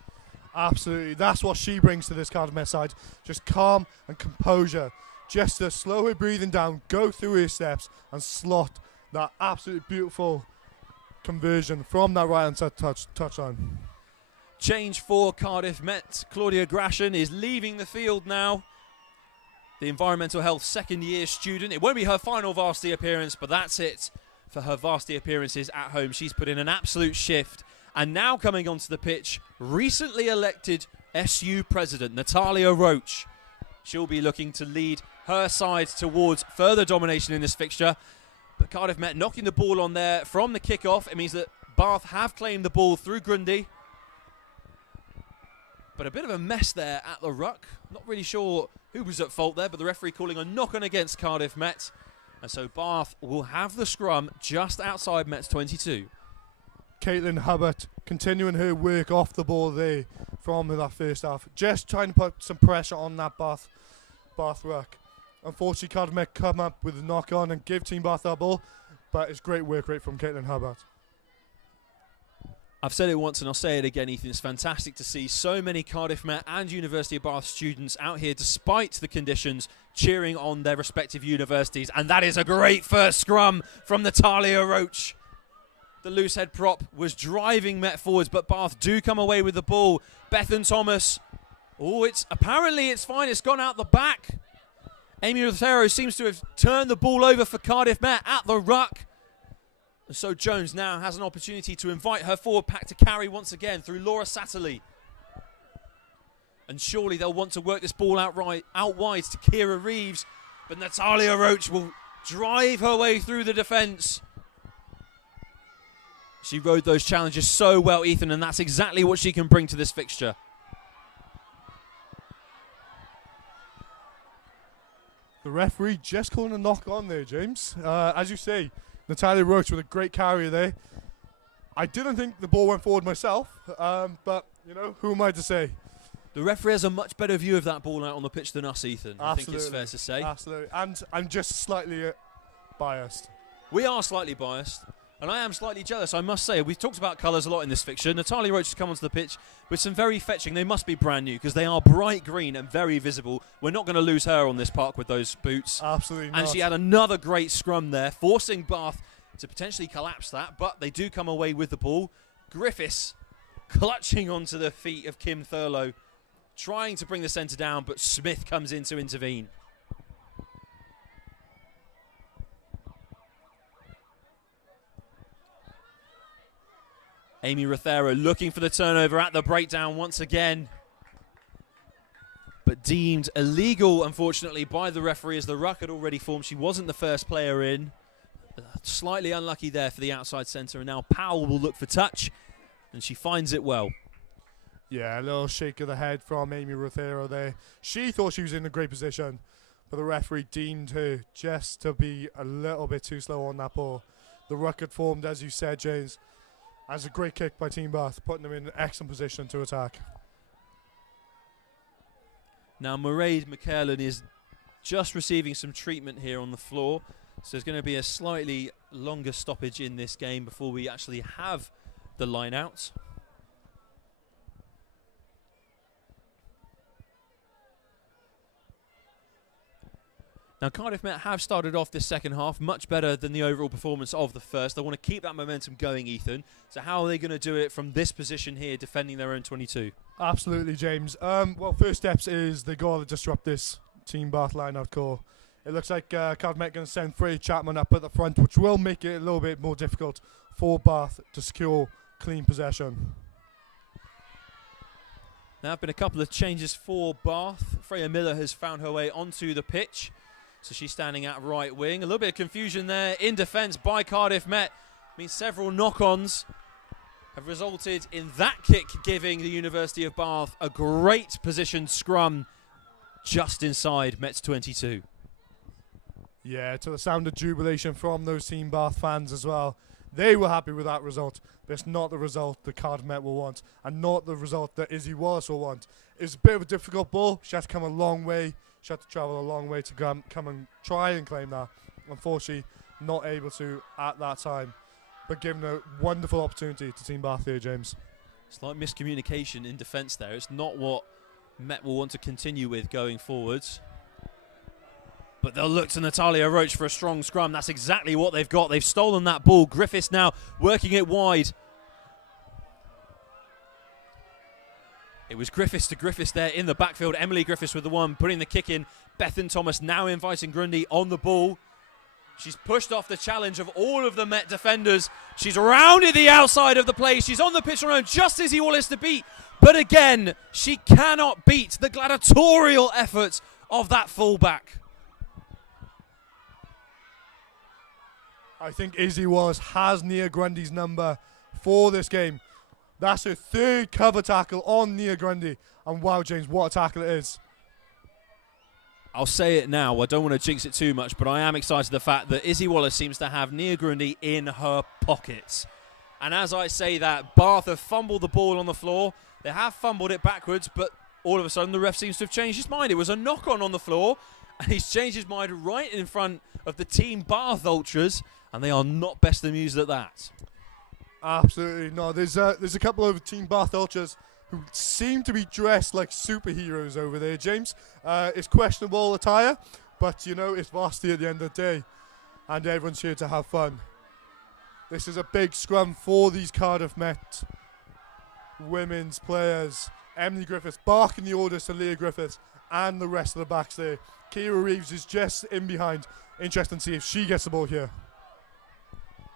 Absolutely. That's what she brings to this Cardiff Met side. Just calm and composure. Just to slow her breathing down, go through her steps and slot that absolutely beautiful conversion from that right-hand side touchline. Change for Cardiff Met. Claudia Grashan is leaving the field now. The environmental health second-year student. It won't be her final varsity appearance, but that's it for her varsity appearances at home. She's put in an absolute shift. And now coming onto the pitch, recently elected SU president, Natalia Roach. She'll be looking to lead her side towards further domination in this fixture. But Cardiff Met knocking the ball on there from the kickoff. It means that Bath have claimed the ball through Grundy. But a bit of a mess there at the ruck. Not really sure who was at fault there, but the referee calling a knock-on against Cardiff Met. And so Bath will have the scrum just outside Met's 22. Caitlin Hubbard continuing her work off the ball there from that first half. Just trying to put some pressure on that Bath ruck. Unfortunately, Cardiff Met come up with a knock-on and give Team Bath that ball. But it's great work rate from Caitlin Hubbard. I've said it once and I'll say it again, Ethan. It's fantastic to see so many Cardiff Met and University of Bath students out here, despite the conditions, cheering on their respective universities. And that is a great first scrum from Natalia Roach. The loose head prop was driving Met forwards, but Bath do come away with the ball. Bethan Thomas. Oh, it's fine. It's gone out the back. Amy Rotero seems to have turned the ball over for Cardiff Met at the ruck. And so Jones now has an opportunity to invite her forward pack to carry once again through Laura Satterley. And surely they'll want to work this ball out wide to Kira Reeves. But Natalia Roach will drive her way through the defence. She rode those challenges so well, Ethan, and that's exactly what she can bring to this fixture. The referee just calling a knock on there, James. As you say, Natalia Roach with a great carry there. I didn't think the ball went forward myself, but, you know, who am I to say? The referee has a much better view of that ball out on the pitch than us, Ethan. Absolutely. I think it's fair to say. Absolutely. And I'm just slightly biased. We are slightly biased. And I am slightly jealous, I must say. We've talked about colours a lot in this fixture. Natalia Roach has come onto the pitch with some very fetching. They must be brand new because they are bright green and very visible. We're not going to lose her on this park with those boots. Absolutely not. And she had another great scrum there, forcing Bath to potentially collapse that. But they do come away with the ball. Griffiths clutching onto the feet of Kim Thurlow, trying to bring the centre down, but Smith comes in to intervene. Amy Rothero looking for the turnover at the breakdown once again. But deemed illegal, unfortunately, by the referee as the ruck had already formed. She wasn't the first player in. Slightly unlucky there for the outside centre. And now Powell will look for touch. And she finds it well. Yeah, a little shake of the head from Amy Rothero there. She thought she was in a great position. But the referee deemed her just to be a little bit too slow on that ball. The ruck had formed, as you said, James. As a great kick by Team Bath, putting them in an excellent position to attack. Now Mairead McKellen is just receiving some treatment here on the floor. So there's going to be a slightly longer stoppage in this game before we actually have the line out. Now, Cardiff Met have started off this second half much better than the overall performance of the first. They want to keep that momentum going, Ethan. So how are they going to do it from this position here, defending their own 22? Absolutely, James. Well, first steps is they got to disrupt this Team Bath line-out core. It looks like Cardiff Met going to send Freddie Chapman up at the front, which will make it a little bit more difficult for Bath to secure clean possession. There have been a couple of changes for Bath. Freya Miller has found her way onto the pitch, so she's standing at right wing. A little bit of confusion there in defence by Cardiff Met. Means several knock-ons have resulted in that kick giving the University of Bath a great positioned scrum just inside Met's 22. Yeah, to the sound of jubilation from those Team Bath fans as well. They were happy with that result, but it's not the result that Cardiff Met will want, and not the result that Izzy Wallace will want. It was a bit of a difficult ball. She had to come a long way. She had to travel a long way to come and try and claim that. Unfortunately, not able to at that time, but given a wonderful opportunity to Team Bath here, James. It's like miscommunication in defence there. It's not what Met will want to continue with going forwards. But they'll look to Natalia Roach for a strong scrum. That's exactly what they've got. They've stolen that ball. Griffiths now working it wide. It was Griffiths to Griffiths there in the backfield. Emily Griffiths with the one, putting the kick in. Bethan Thomas now inviting Grundy on the ball. She's pushed off the challenge of all of the Met defenders. She's rounded the outside of the play. She's on the pitch on her own, just Izzy Wallace to beat. But again, she cannot beat the gladiatorial efforts of that fullback. I think Izzy Wallace has Nia Grundy's number for this game. That's her third cover tackle on Nia Grundy. And wow, James, what a tackle it is. I'll say it now. I don't want to jinx it too much, but I am excited the fact that Izzy Wallace seems to have Nia Grundy in her pockets. And as I say that, Bath have fumbled the ball on the floor. They have fumbled it backwards, but all of a sudden the ref seems to have changed his mind. It was a knock-on on the floor, and he's changed his mind right in front of the Team Bath Ultras, and they are not best amused at that. Absolutely no. There's a couple of Team Bath Ultras who seem to be dressed like superheroes over there, James. It's questionable attire, but you know, it's Varsity at the end of the day, and everyone's here to have fun. This is a big scrum for these Cardiff Met women's players. Emily Griffiths barking the orders to Leah Griffiths and the rest of the backs there. Kira Reeves is just in behind. Interesting to see if she gets the ball here.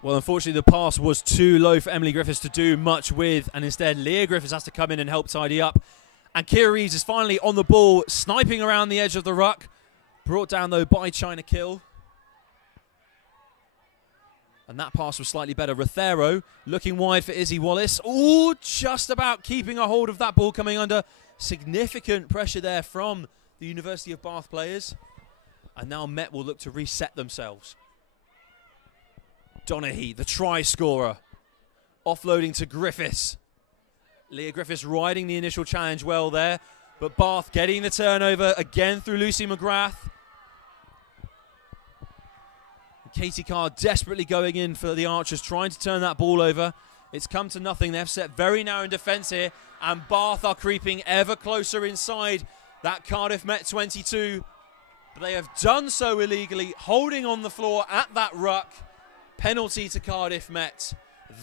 Well, unfortunately, the pass was too low for Emily Griffiths to do much with, and instead Leah Griffiths has to come in and help tidy up. And Kira Reeves is finally on the ball, sniping around the edge of the ruck. Brought down, though, by China Kill. And that pass was slightly better. Rothero looking wide for Izzy Wallace. Ooh, just about keeping a hold of that ball, coming under significant pressure there from the University of Bath players. And now Met will look to reset themselves. Donaghy, the try scorer, offloading to Griffiths. Leah Griffiths riding the initial challenge well there, but Bath getting the turnover again through Lucy McGrath. Katie Carr desperately going in for the Archers, trying to turn that ball over. It's come to nothing. They've set very narrow in defence here, and Bath are creeping ever closer inside that Cardiff Met 22. But they have done so illegally, holding on the floor at that ruck. Penalty to Cardiff Met.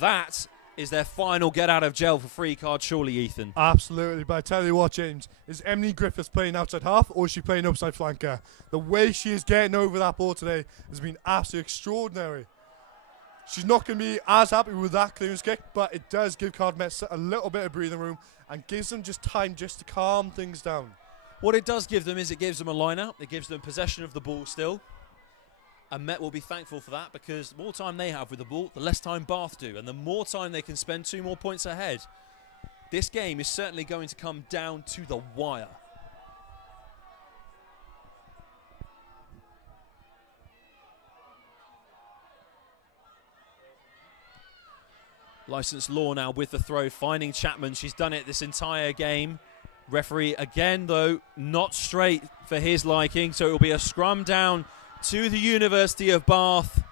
That is their final get out of jail for free card, surely, Ethan. Absolutely, but I tell you what, James, is Emily Griffiths playing outside half or is she playing outside flanker? The way she is getting over that ball today has been absolutely extraordinary. She's not going to be as happy with that clearance kick, but it does give Cardiff Met a little bit of breathing room and gives them just time just to calm things down. What it does give them is it gives them a line-out. It gives them possession of the ball still. And Met will be thankful for that, because the more time they have with the ball, the less time Bath do. And the more time they can spend 2 more points ahead. This game is certainly going to come down to the wire. Licensed Law now with the throw, finding Chapman. She's done it this entire game. Referee again, though, not straight for his liking. So it will be a scrum down to the University of Bath.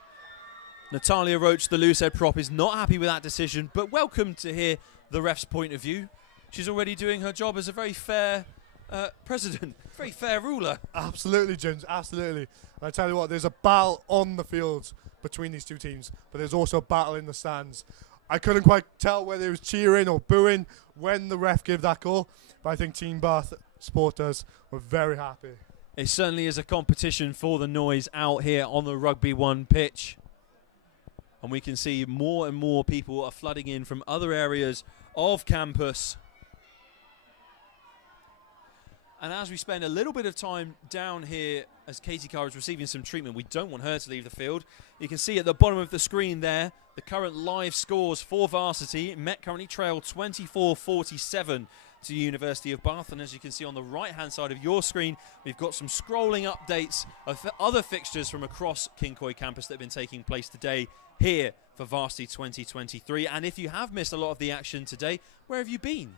Natalia Roach, the loose head prop, is not happy with that decision, but welcome to hear the ref's point of view. She's already doing her job as a very fair president, very fair ruler. Absolutely, James, absolutely. And I tell you what, there's a battle on the field between these two teams, but there's also a battle in the stands. I couldn't quite tell whether it was cheering or booing when the ref gave that call, but I think Team Bath supporters were very happy. It certainly is a competition for the noise out here on the Rugby 1 pitch. And we can see more and more people are flooding in from other areas of campus. And as we spend a little bit of time down here as Katie Carr is receiving some treatment, we don't want her to leave the field. You can see at the bottom of the screen there the current live scores for Varsity. Met currently trail 24-47 to University of Bath. And as you can see on the right-hand side of your screen, we've got some scrolling updates of other fixtures from across Kincoy campus that have been taking place today here for Varsity 2023. And if you have missed a lot of the action today, where have you been?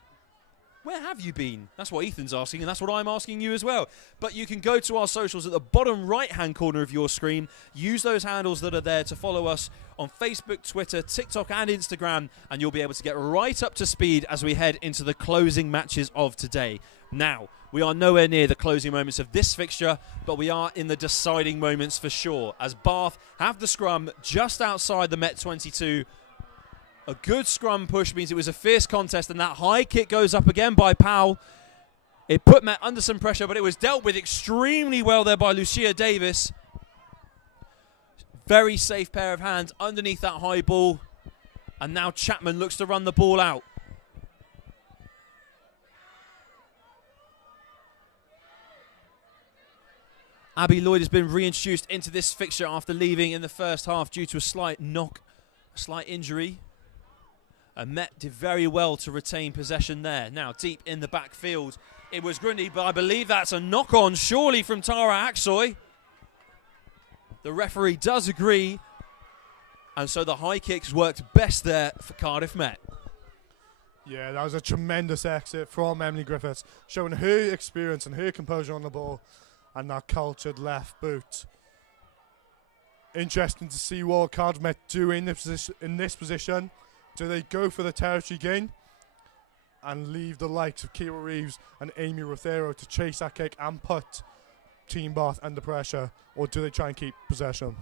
Where have you been? That's what Ethan's asking, and that's what I'm asking you as well. But you can go to our socials at the bottom right-hand corner of your screen. Use those handles that are there to follow us on Facebook, Twitter, TikTok, and Instagram, and you'll be able to get right up to speed as we head into the closing matches of today. Now, we are nowhere near the closing moments of this fixture, but we are in the deciding moments for sure, as Bath have the scrum just outside the Met 22. A good scrum push means it was a fierce contest, and that high kick goes up again by Powell. It put Met under some pressure, but it was dealt with extremely well there by Lucia Davis. Very safe pair of hands underneath that high ball. And now Chapman looks to run the ball out. Abby Lloyd has been reintroduced into this fixture after leaving in the first half due to a slight knock, a slight injury. And Met did very well to retain possession there. Now, deep in the backfield, it was Grundy, but I believe that's a knock-on, surely from Tara Aksoy. The referee does agree, and so the high kicks worked best there for Cardiff Met. Yeah, that was a tremendous exit from Emily Griffiths, showing her experience and her composure on the ball, and that cultured left boot. Interesting to see what Cardiff Met do in this position. Do they go for the territory gain and leave the likes of Kira Reeves and Amy Rothero to chase that kick and put Team Bath under pressure, or do they try and keep possession?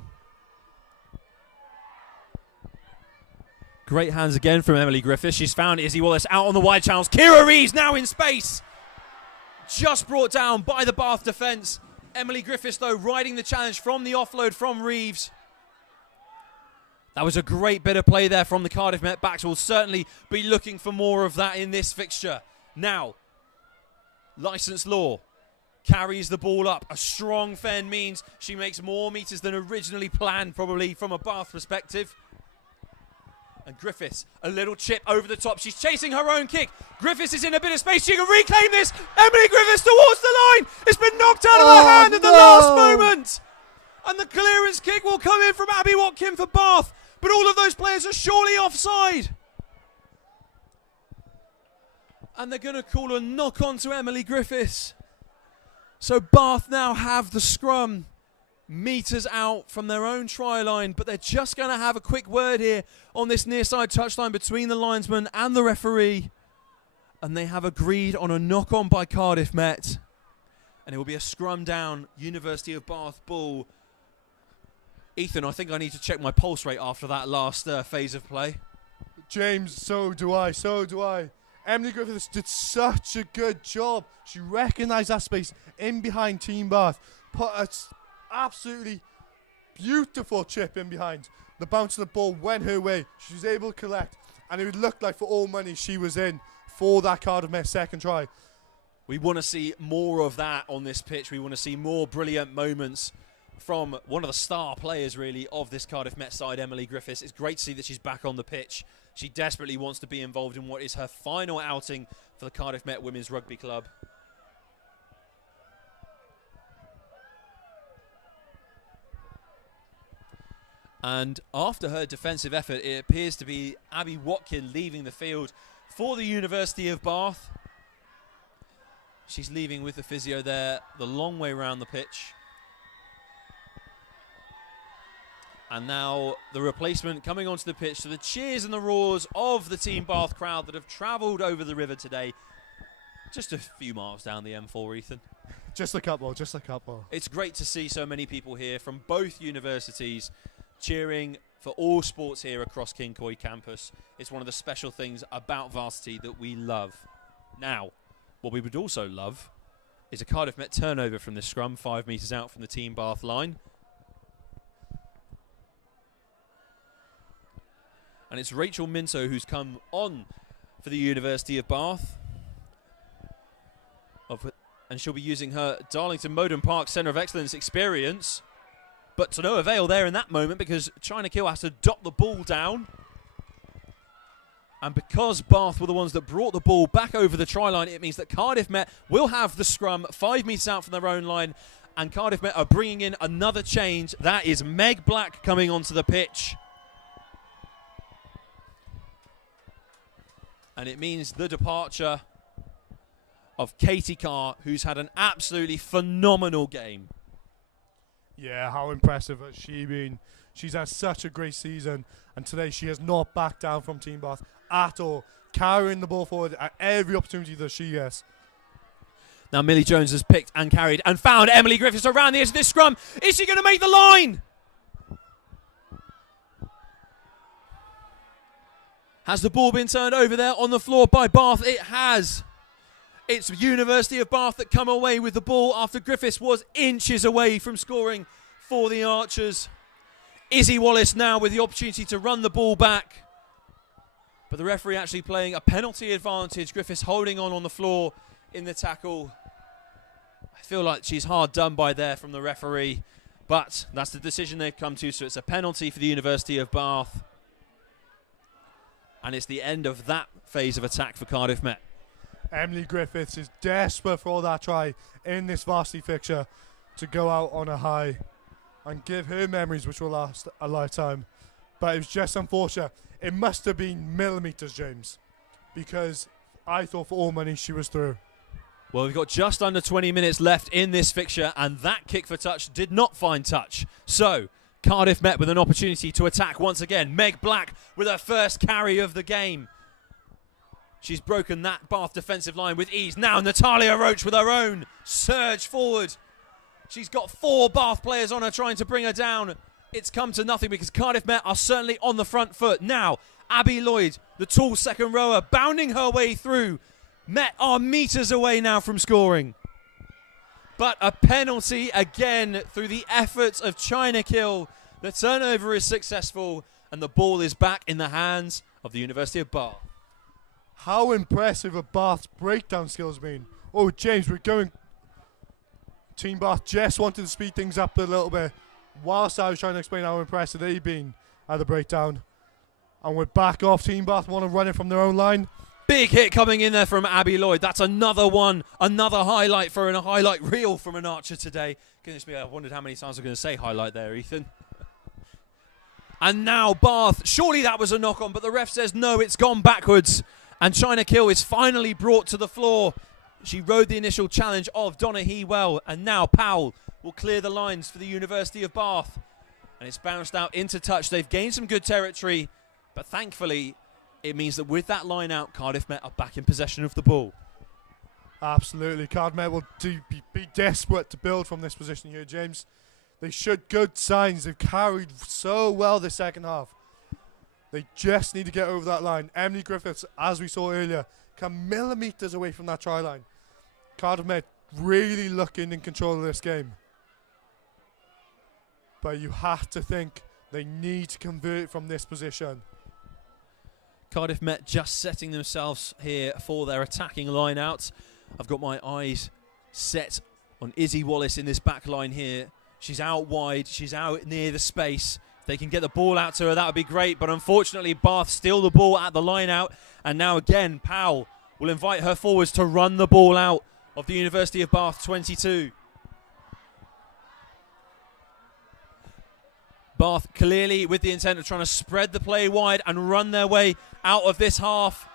Great hands again from Emily Griffiths. She's found Izzy Wallace out on the wide channels. Kira Reeves now in space. Just brought down by the Bath defence. Emily Griffiths, though, riding the challenge from the offload from Reeves. That was a great bit of play there from the Cardiff Met backs. We'll certainly be looking for more of that in this fixture. Now, Licensed Law carries the ball up. A strong fend means she makes more metres than originally planned, probably from a Bath perspective. And Griffiths, a little chip over the top. She's chasing her own kick. Griffiths is in a bit of space. She can reclaim this. Emily Griffiths towards the line. It's been knocked out of her hand at the last moment. And the clearance kick will come in from Abby Watkin for Bath. But all of those players are surely offside. And they're going to call a knock on to Emily Griffiths. So Bath now have the scrum metres out from their own try line, but they're just going to have a quick word here on this near side touchline between the linesman and the referee. And they have agreed on a knock on by Cardiff Met. And it will be a scrum down, University of Bath ball. Ethan, I think I need to check my pulse rate after that last phase of play. James, so do I. Emily Griffiths did such a good job. She recognised that space in behind Team Bath. Put an absolutely beautiful chip in behind. The bounce of the ball went her way. She was able to collect. And it looked like for all money she was in for that Cardiff Met second try. We want to see more of that on this pitch. We want to see more brilliant moments from one of the star players, really, of this Cardiff Met side, Emily Griffiths. It's great to see that she's back on the pitch. She desperately wants to be involved in what is her final outing for the Cardiff Met Women's Rugby Club. And after her defensive effort, it appears to be Abby Watkin leaving the field for the University of Bath. She's leaving with the physio there, the long way around the pitch. And now the replacement coming onto the pitch to the cheers and the roars of the Team Bath crowd that have travelled over the river today. Just a few miles down the M4, Ethan. Just a couple. It's great to see so many people here from both universities cheering for all sports here across Kincoy campus. It's one of the special things about Varsity that we love. Now, what we would also love is a Cardiff Met turnover from this scrum, 5 metres out from the Team Bath line. And it's Rachel Minto who's come on for the University of Bath. and she'll be using her Darlington Modern Park Centre of Excellence experience. But to no avail there in that moment, because China Kill has to dot the ball down. And because Bath were the ones that brought the ball back over the try line, it means that Cardiff Met will have the scrum 5 metres out from their own line. And Cardiff Met are bringing in another change. That is Meg Black coming onto the pitch. And it means the departure of Katie Carr, who's had an absolutely phenomenal game. Yeah, how impressive has she been? She's had such a great season, and today she has not backed down from Team Bath at all, carrying the ball forward at every opportunity that she gets. Now Millie Jones has picked and carried and found Emily Griffiths around the edge of this scrum. Is she going to make the line? Has the ball been turned over there on the floor by Bath? It has. It's University of Bath that come away with the ball after Griffiths was inches away from scoring for the Archers. Izzy Wallace now with the opportunity to run the ball back. But the referee actually playing a penalty advantage. Griffiths holding on the floor in the tackle. I feel like she's hard done by there from the referee. But that's the decision they've come to. So it's a penalty for the University of Bath. And it's the end of that phase of attack for Cardiff Met. Emily Griffiths is desperate for that try in this varsity fixture to go out on a high and give her memories which will last a lifetime. But it was just unfortunate. It must have been millimetres, James, because I thought for all money she was through. Well, we've got just under 20 minutes left in this fixture, and that kick for touch did not find touch. So Cardiff Met with an opportunity to attack once again. Meg Black with her first carry of the game. She's broken that Bath defensive line with ease. Now Natalia Roach with her own surge forward. She's got 4 Bath players on her trying to bring her down. It's come to nothing because Cardiff Met are certainly on the front foot. Now, Abby Lloyd, the tall second rower, bounding her way through. Met are metres away now from scoring. But a penalty again through the efforts of China Kill. The turnover is successful and the ball is back in the hands of the University of Bath. How impressive have Bath's breakdown skills been? Oh, James, we're going. Team Bath just wanted to speed things up a little bit whilst I was trying to explain how impressive they've been at the breakdown. And we're back off. Team Bath want to run it from their own line. Big hit coming in there from Abby Lloyd. That's another one, another highlight for a highlight reel from an Archer today. Goodness me, I wondered how many times I was going to say highlight there, Ethan. And now Bath. Surely that was a knock on, but the ref says no, it's gone backwards. And China Kill is finally brought to the floor. She rode the initial challenge of Donaghy well, and now Powell will clear the lines for the University of Bath. And it's bounced out into touch. They've gained some good territory, but thankfully it means that with that line out, Cardiff Met are back in possession of the ball. Absolutely. Cardiff Met will be desperate to build from this position here, James. They showed good signs. They've carried so well this second half. They just need to get over that line. Emily Griffiths, as we saw earlier, come millimetres away from that try line. Cardiff Met really looking in control of this game. But you have to think they need to convert from this position. Cardiff Met just setting themselves here for their attacking line out. I've got my eyes set on Izzy Wallace in this back line here. She's out wide. She's out near the space. If they can get the ball out to her, that would be great. But unfortunately, Bath steal the ball at the line out. And now again, Powell will invite her forwards to run the ball out of the University of Bath 22. Bath clearly with the intent of trying to spread the play wide and run their way out of this half.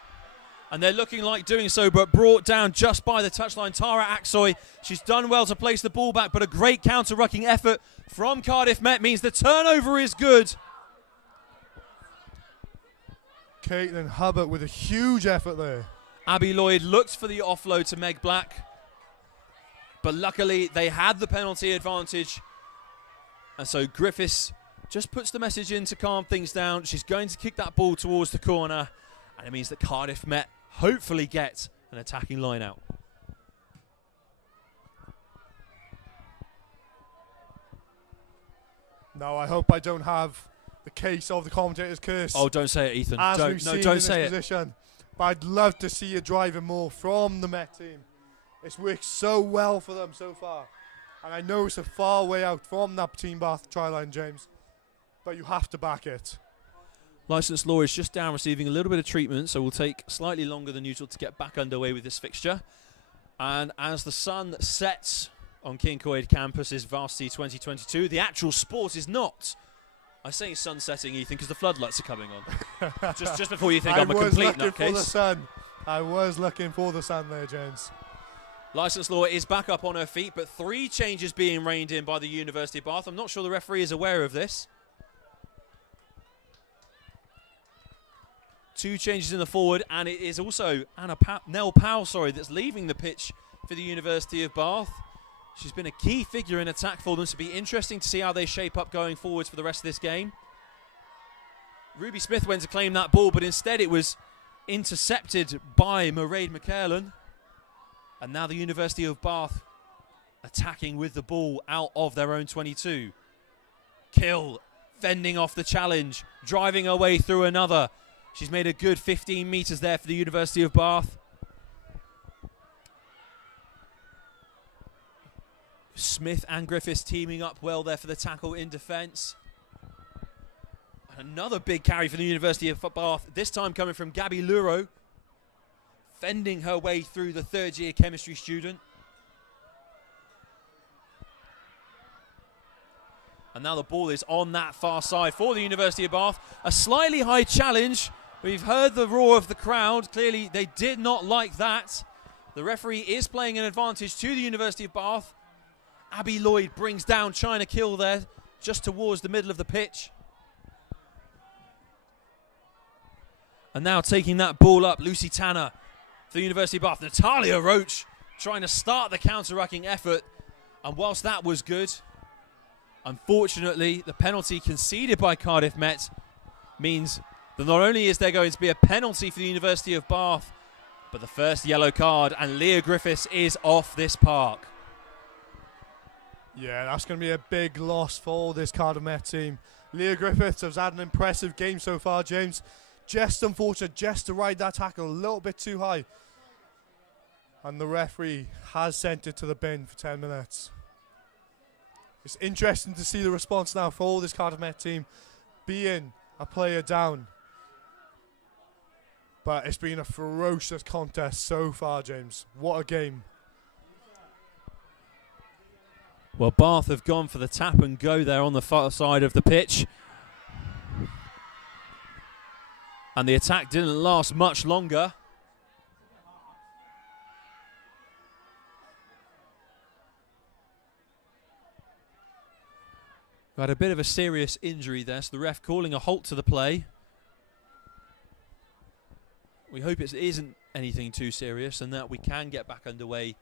And they're looking like doing so, but brought down just by the touchline. Tara Aksoy, she's done well to place the ball back, but a great counter-rucking effort from Cardiff Met means the turnover is good. Caitlin Hubbard with a huge effort there. Abby Lloyd looked for the offload to Meg Black, but luckily they had the penalty advantage. And so Griffiths just puts the message in to calm things down. She's going to kick that ball towards the corner, and it means that Cardiff Met hopefully get an attacking line out. No, I hope I don't have the case of the commentator's curse. Oh, don't say it, Ethan. Don't say it. But I'd love to see you driving more from the Met team It's worked so well for them so far. And I know it's a far way out from that Team Bath try line, James, but you have to back it. Licensed Law is just down receiving a little bit of treatment, so will take slightly longer than usual to get back underway with this fixture. And as the sun sets on King Coed Campus's Varsity 2022, the actual sport is not. I say sun setting, Ethan, because the floodlights are coming on. just before you think I'm a complete nutcase. I was looking for the sun there, James. Licensed Law is back up on her feet, but 3 changes being reined in by the University of Bath. I'm not sure the referee is aware of this. 2 changes in the forward, and it is also Nell Powell, that's leaving the pitch for the University of Bath. She's been a key figure in attack for them, so it'll be interesting to see how they shape up going forwards for the rest of this game. Ruby Smith went to claim that ball, but instead it was intercepted by Mairead McCarlan. And now the University of Bath attacking with the ball out of their own 22. Kill fending off the challenge, driving her way through another. She's made a good 15 metres there for the University of Bath. Smith and Griffiths teaming up well there for the tackle in defence. Another big carry for the University of Bath, this time coming from Gabby Luro, fending her way through the 3rd-year chemistry student. And now the ball is on that far side for the University of Bath. A slightly high challenge. We've heard the roar of the crowd. Clearly, they did not like that. The referee is playing an advantage to the University of Bath. Abby Lloyd brings down China Kill there, just towards the middle of the pitch. And now taking that ball up, Lucy Tanner for the University of Bath. Natalia Roach trying to start the counter-rucking effort. And whilst that was good, unfortunately, the penalty conceded by Cardiff Met means that not only is there going to be a penalty for the University of Bath, but the first yellow card, and Leah Griffiths is off this park. Yeah, that's going to be a big loss for this Cardiff Met team. Leah Griffiths has had an impressive game so far, James. Just unfortunate, just to ride that tackle a little bit too high. And the referee has sent it to the bin for 10 minutes. It's interesting to see the response now for this Cardiff Met team being a player down. But it's been a ferocious contest so far, James. What a game. Well, Bath have gone for the tap and go there on the far side of the pitch. And the attack didn't last much longer. Got a bit of a serious injury there, so the ref calling a halt to the play. We hope it isn't anything too serious and that we can get back underway.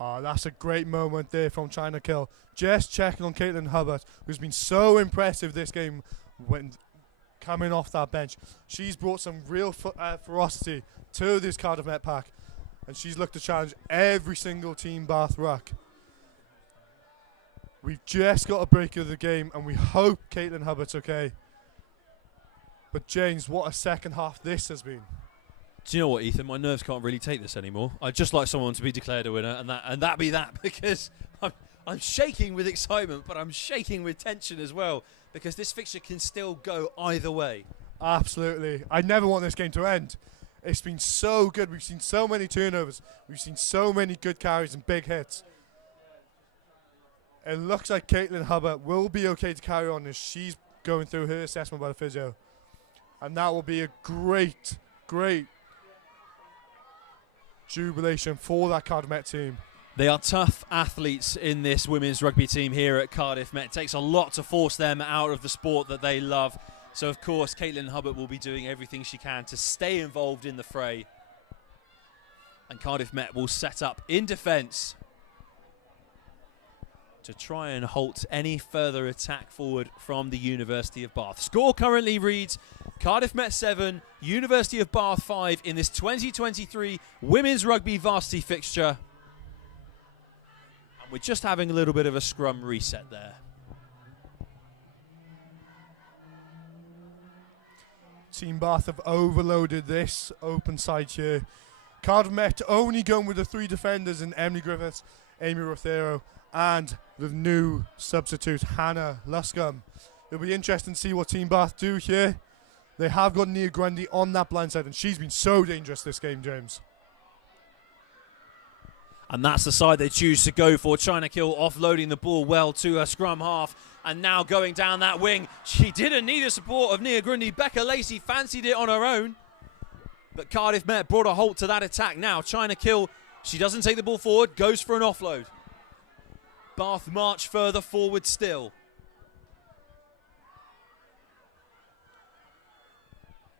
Oh, that's a great moment there from China Kill. Just checking on Caitlin Hubbard, who's been so impressive this game when coming off that bench. She's brought some real ferocity to this Cardiff Met pack, and she's looked to challenge every single Team Bath ruck. We've just got a break of the game, and we hope Caitlin Hubbard's okay. But James, what a second half this has been. Do you know what, Ethan? My nerves can't really take this anymore. I'd just like someone to be declared a winner, and that be that, because I'm shaking with excitement, but I'm shaking with tension as well, because this fixture can still go either way. Absolutely. I never want this game to end. It's been so good. We've seen so many turnovers. We've seen so many good carries and big hits. It looks like Caitlin Hubbard will be okay to carry on as she's going through her assessment by the physio. And that will be a great, great jubilation for that Cardiff Met team. They are tough athletes in this women's rugby team here at Cardiff Met. It takes a lot to force them out of the sport that they love. So, of course, Caitlin Hubbard will be doing everything she can to stay involved in the fray. And Cardiff Met will set up in defence to try and halt any further attack forward from the University of Bath. Score currently reads Cardiff Met 7, University of Bath 5 in this 2023 Women's Rugby Varsity fixture. And we're just having a little bit of a scrum reset there. Team Bath have overloaded this open side here. Cardiff Met only going with the 3 defenders in Emily Griffiths, Amy Rothero, and the new substitute, Hannah Luscombe. It'll be interesting to see what Team Bath do here. They have got Nia Grundy on that blind side, and she's been so dangerous this game, James. And that's the side they choose to go for. China Kill offloading the ball well to her scrum half. And now going down that wing. She didn't need the support of Nia Grundy. Becca Lacey fancied it on her own. But Cardiff Met brought a halt to that attack now. China Kill, she doesn't take the ball forward, goes for an offload. Bath march further forward still.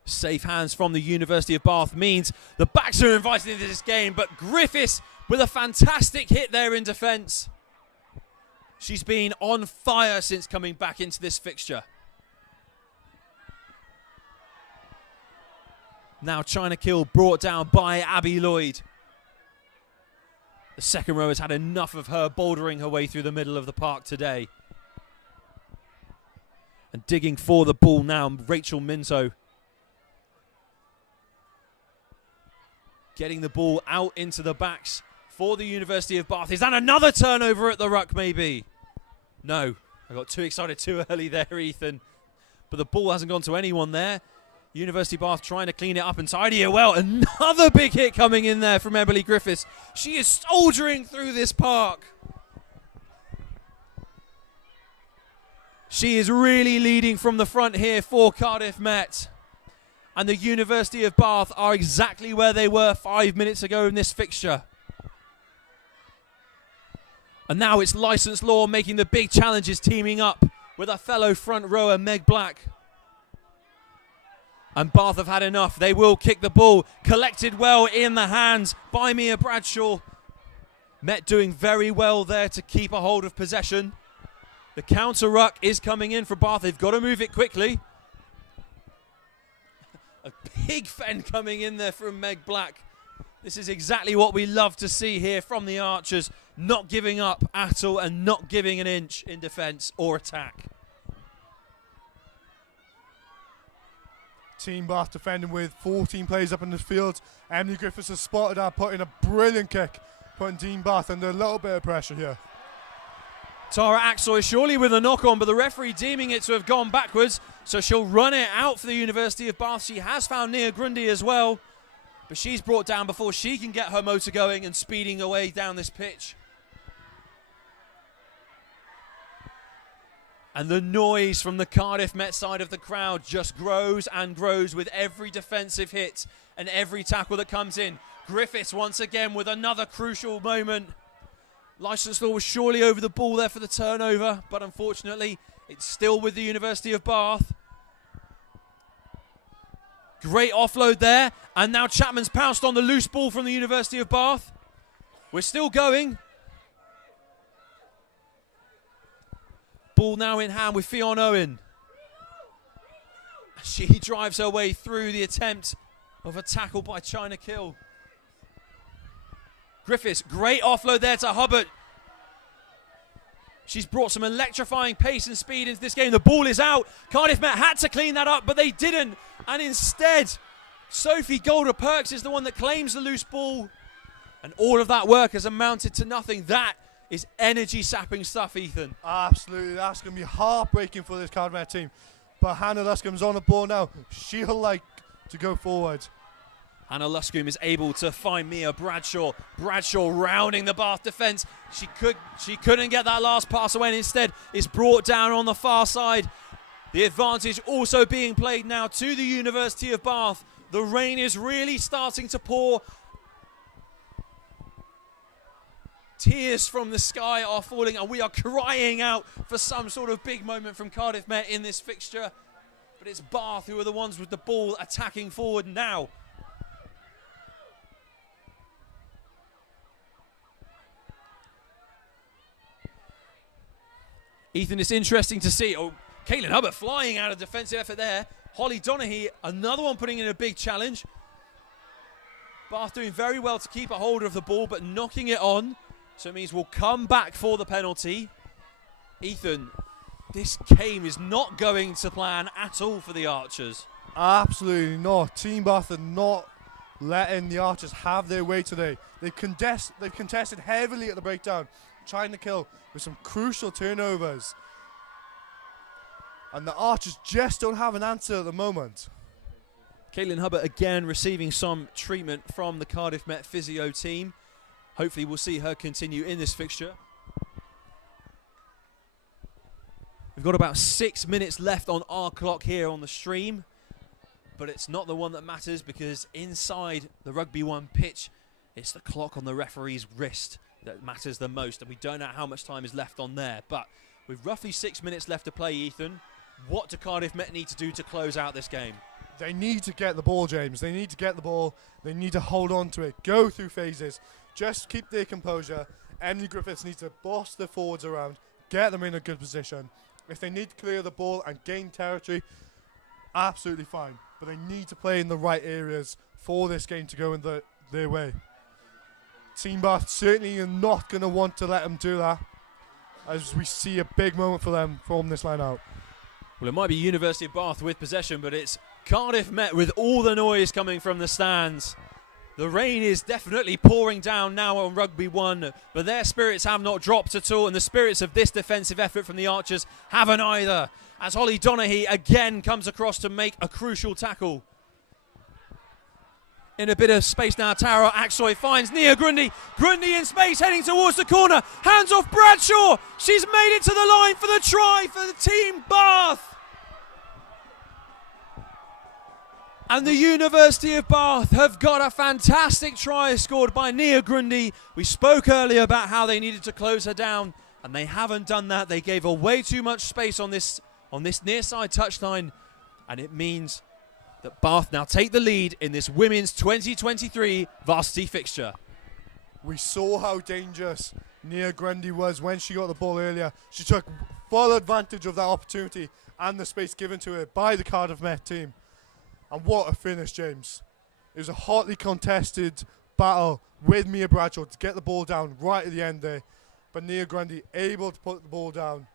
Safe hands from the University of Bath means the backs are invited into this game, but Griffiths with a fantastic hit there in defence. She's been on fire since coming back into this fixture. Now China Kill brought down by Abby Lloyd. The second row has had enough of her bouldering her way through the middle of the park today. And digging for the ball now, Rachel Minto. Getting the ball out into the backs for the University of Bath. Is that another turnover at the ruck, maybe? No. I got too excited too early there, Ethan. But the ball hasn't gone to anyone there. University of Bath trying to clean it up and tidy it well. Another big hit coming in there from Emily Griffiths. She is soldiering through this park. She is really leading from the front here for Cardiff Met. And the University of Bath are exactly where they were 5 minutes ago in this fixture. And now it's Licensed Law making the big challenges, teaming up with a fellow front rower, Meg Black. And Bath have had enough. They will kick the ball. Collected well in the hands by Mia Bradshaw. Met doing very well there to keep a hold of possession. The counter ruck is coming in for Bath. They've got to move it quickly. A big fend coming in there from Meg Black. This is exactly what we love to see here from the Archers. Not giving up at all and not giving an inch in defence or attack. Team Bath defending with 14 players up in the field. Emily Griffiths has spotted her, putting a brilliant kick, putting Team Bath under a little bit of pressure here. Tara Axoy surely with a knock on, but the referee deeming it to have gone backwards, so she'll run it out for the University of Bath. She has found Nia Grundy as well, but she's brought down before she can get her motor going and speeding away down this pitch. And the noise from the Cardiff Met side of the crowd just grows and grows with every defensive hit and every tackle that comes in. Griffiths once again with another crucial moment. Licensed Law was surely over the ball there for the turnover, but unfortunately it's still with the University of Bath. Great offload there, and now Chapman's pounced on the loose ball from the University of Bath. We're still going. Ball now in hand with Fionn Owen. She drives her way through the attempt of a tackle by China Kill. Griffiths, great offload there to Hubbard. She's brought some electrifying pace and speed into this game. The ball is out. Cardiff Met had to clean that up, but they didn't. And instead, Sophie Golder-Perks is the one that claims the loose ball. And all of that work has amounted to nothing. That is energy-sapping stuff, Ethan. Absolutely. That's going to be heartbreaking for this Cardiff Met team. But Hannah Luscombe's on the ball now. She'll like to go forward. Hannah Luscombe is able to find Mia Bradshaw. Bradshaw rounding the Bath defence. She couldn't get that last pass away, and instead is brought down on the far side. The advantage also being played now to the University of Bath. The rain is really starting to pour. Tears from the sky are falling, and we are crying out for some sort of big moment from Cardiff Met in this fixture. But it's Bath who are the ones with the ball attacking forward now. Ethan, it's interesting to see. Oh, Caitlin Hubbard flying out of defensive effort there. Holly Donaghy, another one putting in a big challenge. Bath doing very well to keep a hold of the ball, but knocking it on. So it means we'll come back for the penalty. Ethan, this game is not going to plan at all for the Archers. Absolutely not. Team Bath are not letting the Archers have their way today. They've contested heavily at the breakdown, trying to kill with some crucial turnovers. And the Archers just don't have an answer at the moment. Caitlin Hubbard again receiving some treatment from the Cardiff Met physio team. Hopefully we'll see her continue in this fixture. We've got about 6 minutes left on our clock here on the stream, but it's not the one that matters because inside the Rugby 1 pitch, it's the clock on the referee's wrist that matters the most, and we don't know how much time is left on there. But with roughly 6 minutes left to play, Ethan, what do Cardiff Met need to do to close out this game? They need to get the ball, James. They need to get the ball. They need to hold on to it. Go through phases. Just keep their composure. Emily Griffiths needs to boss the forwards around, get them in a good position. If they need to clear the ball and gain territory, absolutely fine. But they need to play in the right areas for this game to go in their way. Team Bath certainly are not going to want to let them do that, as we see a big moment for them from this line out. Well, it might be University of Bath with possession, but it's Cardiff Met with all the noise coming from the stands. The rain is definitely pouring down now on Rugby 1, but their spirits have not dropped at all, and the spirits of this defensive effort from the Archers haven't either, as Holly Donaghy again comes across to make a crucial tackle. In a bit of space now, Tara Aksoy finds Nia Grundy. Grundy in space, heading towards the corner. Hands off Bradshaw. She's made it to the line for the try for the team Bath. And the University of Bath have got a fantastic try scored by Nia Grundy. We spoke earlier about how they needed to close her down, and they haven't done that. They gave her way too much space on this near side touchline, and it means that Bath now take the lead in this women's 2023 varsity fixture. We saw how dangerous Nia Grundy was when she got the ball earlier. She took full advantage of that opportunity and the space given to her by the Cardiff Met team. And what a finish, James. It was a hotly contested battle with Mia Bradshaw to get the ball down right at the end there. But Nia Grundy able to put the ball down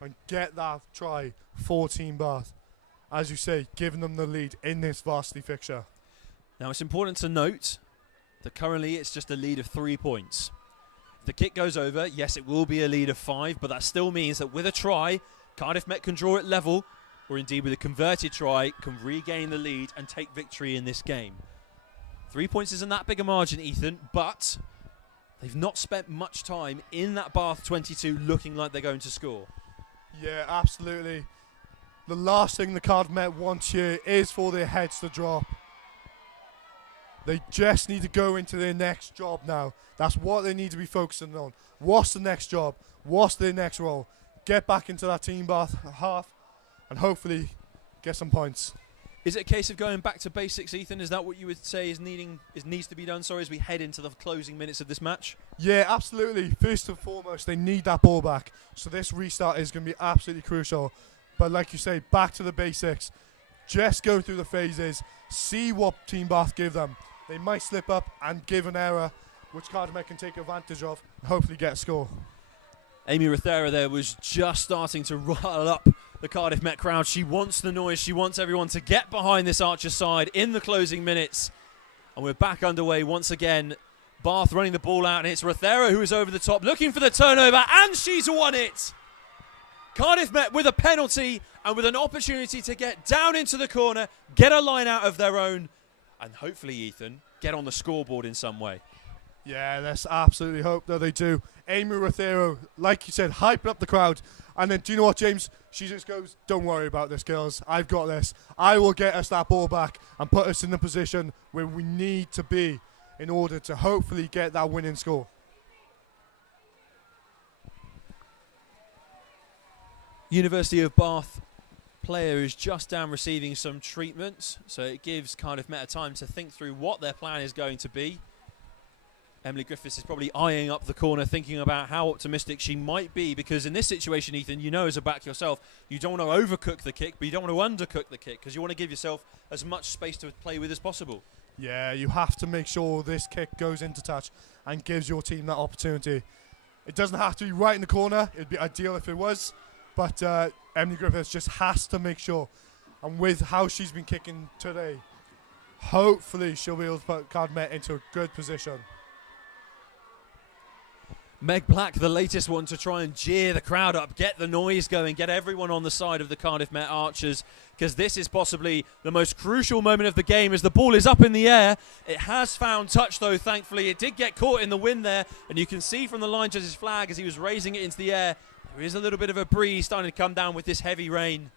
and get that try for Team Bath. As you say, giving them the lead in this varsity fixture. Now it's important to note that currently it's just a lead of 3 points. If the kick goes over, yes, it will be a lead of 5, but that still means that with a try, Cardiff Met can draw it level, or indeed with a converted try, can regain the lead and take victory in this game. 3 points isn't that big a margin, Ethan, but they've not spent much time in that Bath 22 looking like they're going to score. Yeah, absolutely. The last thing the Cardiff Met wants here is for their heads to drop. They just need to go into their next job now. That's what they need to be focusing on. What's the next job? What's their next role? Get back into that Team Bath half and hopefully get some points. Is it a case of going back to basics, Ethan? Is that what you would say needs to be done, sorry, as we head into the closing minutes of this match? Yeah, absolutely. First and foremost, they need that ball back. So this restart is going to be absolutely crucial. But like you say, back to the basics. Just go through the phases. See what Team Bath give them. They might slip up and give an error, which Cardiff Met can take advantage of and hopefully get a score. Amy Rothera there was just starting to rile up the Cardiff Met crowd. She wants the noise. She wants everyone to get behind this Archer side in the closing minutes. And we're back underway once again. Bath running the ball out, and it's Rothera who is over the top, looking for the turnover, and she's won it. Cardiff Met with a penalty and with an opportunity to get down into the corner, get a line out of their own, and hopefully, Ethan, get on the scoreboard in some way. Yeah, let's absolutely hope that they do. Amy Rothero, like you said, hyping up the crowd. And then, do you know what, James? She just goes, don't worry about this, girls. I've got this. I will get us that ball back and put us in the position where we need to be in order to hopefully get that winning score. University of Bath player is just down receiving some treatment, so it gives Cardiff Met a time to think through what their plan is going to be. Emily Griffiths is probably eyeing up the corner, thinking about how optimistic she might be, because in this situation, Ethan, you know as a back yourself, you don't want to overcook the kick, but you don't want to undercook the kick, because you want to give yourself as much space to play with as possible. Yeah, you have to make sure this kick goes into touch and gives your team that opportunity. It doesn't have to be right in the corner. It'd be ideal if it was. But Emily Griffiths just has to make sure. And with how she's been kicking today, hopefully she'll be able to put Cardiff Met into a good position. Meg Black, the latest one to try and jeer the crowd up, get the noise going, get everyone on the side of the Cardiff Met Archers, because this is possibly the most crucial moment of the game as the ball is up in the air. It has found touch, though, thankfully. It did get caught in the wind there, and you can see from the line judge's flag as he was raising it into the air, there is a little bit of a breeze starting to come down with this heavy rain.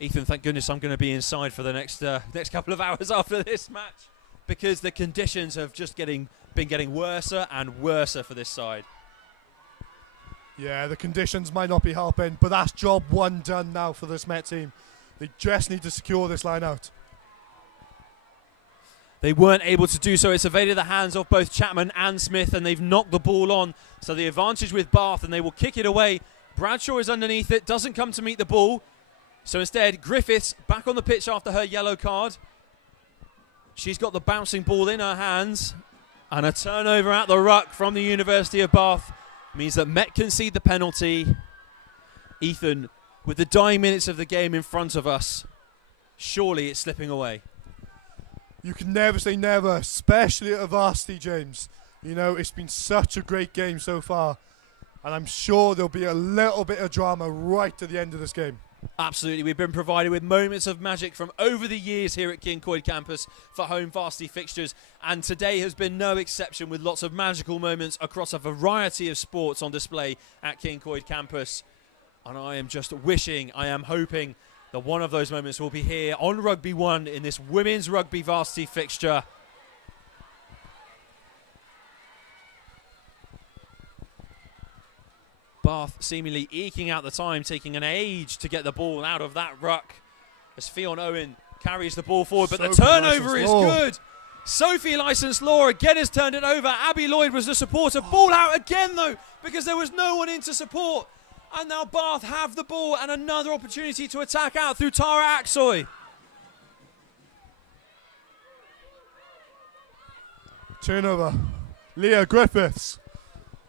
Ethan, thank goodness I'm going to be inside for the next couple of hours after this match, because the conditions have just been getting worse and worse for this side. Yeah, the conditions might not be helping, but that's job one done now for this Met team. They just need to secure this line out. They weren't able to do so. It's evaded the hands of both Chapman and Smith, and they've knocked the ball on. So the advantage with Bath, and they will kick it away. Bradshaw is underneath it, doesn't come to meet the ball. So instead, Griffiths back on the pitch after her yellow card. She's got the bouncing ball in her hands. And a turnover at the ruck from the University of Bath means that Met concede the penalty. Ethan, with the dying minutes of the game in front of us, surely it's slipping away. You can never say never, especially at a Varsity, James. You know, it's been such a great game so far. And I'm sure there'll be a little bit of drama right to the end of this game. Absolutely. We've been provided with moments of magic from over the years here at King Coyd campus for home Varsity fixtures, and today has been no exception, with lots of magical moments across a variety of sports on display at King Coyd campus. And I am just wishing, I am hoping that one of those moments will be here on Rugby 1 in this women's rugby Varsity fixture. Bath seemingly eking out the time, taking an age to get the ball out of that ruck as Fionn Owen carries the ball forward, but the turnover is good. Sophie Licensed Law again has turned it over. Abby Lloyd was the supporter. Ball out again, though, because there was no one in to support. And now Bath have the ball and another opportunity to attack out through Tara Aksoy. Turnover. Leah Griffiths.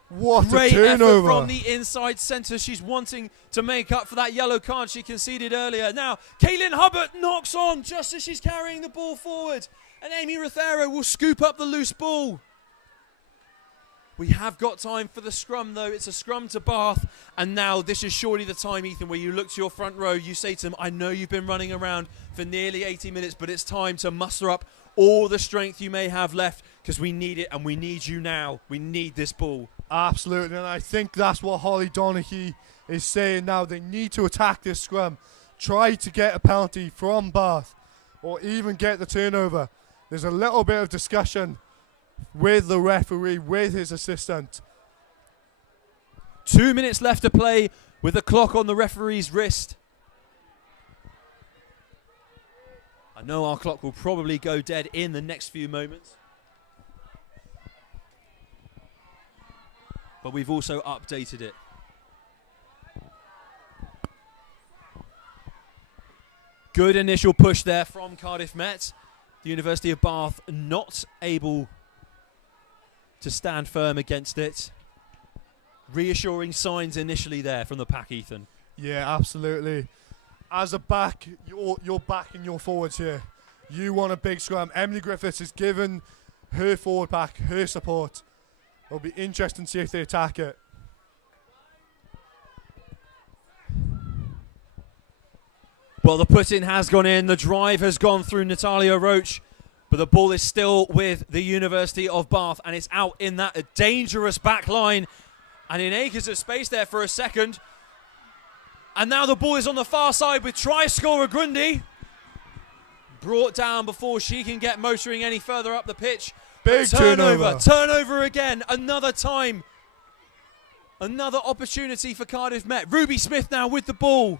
What Great a turnover. effort from the inside centre. She's wanting to make up for that yellow card she conceded earlier. Now, Caitlin Hubbard knocks on just as she's carrying the ball forward. And Amy Rothero will scoop up the loose ball. We have got time for the scrum, though. It's a scrum to Bath. And now this is surely the time, Ethan, where you look to your front row. You say to them, I know you've been running around for nearly 80 minutes, but it's time to muster up all the strength you may have left, because we need it and we need you now. We need this ball. Absolutely, and I think that's what Holly Donaghy is saying now. They need to attack this scrum, try to get a penalty from Bath, or even get the turnover. There's a little bit of discussion with the referee, with his assistant. 2 minutes left to play with the clock on the referee's wrist. I know our clock will probably go dead in the next few moments. But we've also updated it. Good initial push there from Cardiff Met. The University of Bath not able to stand firm against it. Reassuring signs initially there from the pack, Ethan. Yeah, absolutely. As a back, you're backing your forwards here. You want a big scrum. Emily Griffiths has given her forward pack her support. It'll be interesting to see if they attack it. Well, the put-in has gone in. The drive has gone through Natalia Roach. But the ball is still with the University of Bath. And it's out in that dangerous back line. And in acres of space there for a second. And now the ball is on the far side with try scorer Grundy. Brought down before she can get motoring any further up the pitch. Big turnover. Turnover again. Another time. Another opportunity for Cardiff Met. Ruby Smith now with the ball.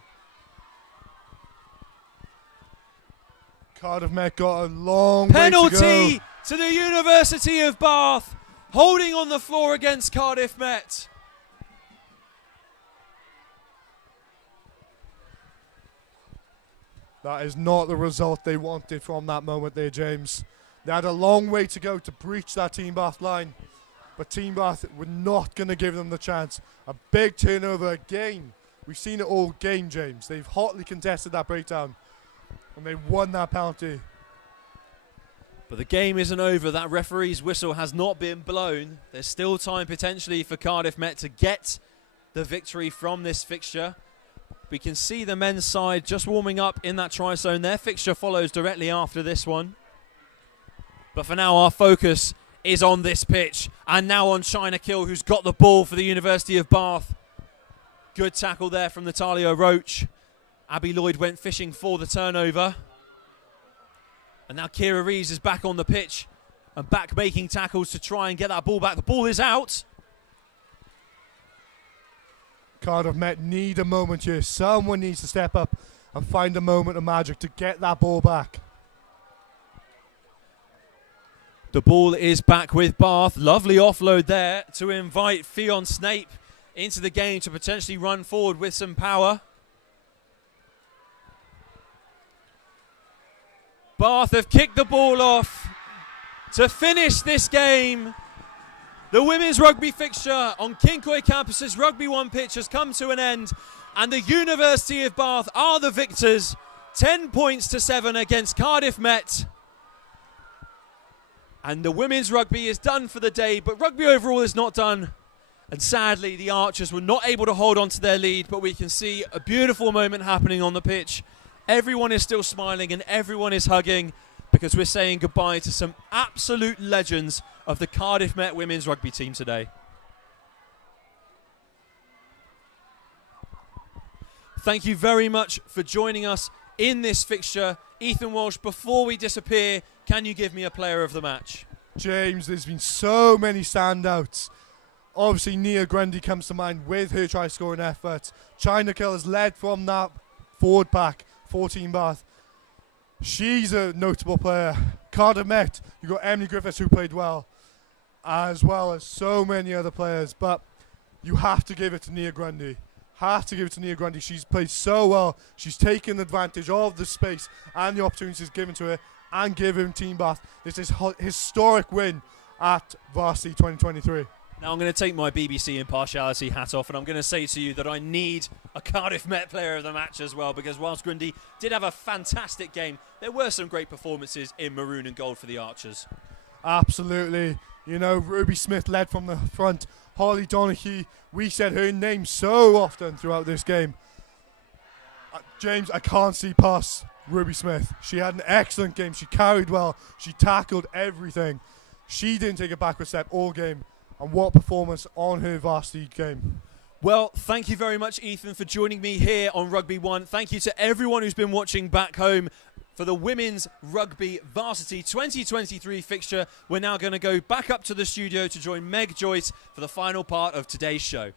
Cardiff Met got a long way Penalty to to the University of Bath. Holding on the floor against Cardiff Met. That is not the result they wanted from that moment there, James. They had a long way to go to breach that Team Bath line, but Team Bath were not going to give them the chance. A big turnover again. We've seen it all game, James. They've hotly contested that breakdown. And they won that penalty. But the game isn't over. That referee's whistle has not been blown. There's still time potentially for Cardiff Met to get the victory from this fixture. We can see the men's side just warming up in that try zone. Their fixture follows directly after this one. But for now, our focus is on this pitch. And now on China Kill, who's got the ball for the University of Bath. Good tackle there from Natalia Roach. Abby Lloyd went fishing for the turnover. And now Kira Reeves is back on the pitch and back making tackles to try and get that ball back. The ball is out. Cardiff Met need a moment here. Someone needs to step up and find a moment of magic to get that ball back. The ball is back with Bath. Lovely offload there to invite Fionn Snape into the game to potentially run forward with some power. Bath have kicked the ball off to finish this game. The women's rugby fixture on Kinkoi Campus's Rugby 1 pitch has come to an end, and the University of Bath are the victors. 10 points to 7 against Cardiff Met. And the women's rugby is done for the day, but rugby overall is not done. And sadly, the Archers were not able to hold on to their lead, but we can see a beautiful moment happening on the pitch. Everyone is still smiling and everyone is hugging because we're saying goodbye to some absolute legends of the Cardiff Met women's rugby team today. Thank you very much for joining us in this fixture. Ethan Walsh, before we disappear, can you give me a player of the match? James, there's been so many standouts. Obviously, Nia Grundy comes to mind with her try-scoring efforts. China Kill has led from that forward pack, 14 Bath. She's a notable player. Cardiff Met, you've got Emily Griffiths who played well as so many other players. But you have to give it to Nia Grundy. She's played so well. She's taken advantage of the space and the opportunities given to her and given Team Bath this is historic win at Varsity 2023. Now I'm going to take my BBC impartiality hat off and I'm going to say to you that I need a Cardiff Met player of the match as well, because whilst Grundy did have a fantastic game, there were some great performances in maroon and gold for the Archers. Absolutely. You know, Ruby Smith led from the front. Holly Donaghy, we said her name so often throughout this game. James, I can't see past Ruby Smith. She had an excellent game. She carried well. She tackled everything. She didn't take a backward step all game. And what performance on her Varsity game. Well, thank you very much, Ethan, for joining me here on Rugby 1. Thank you to everyone who's been watching back home for the Women's Rugby Varsity 2023 fixture. We're now going to go back up to the studio to join Meg Joyce for the final part of today's show.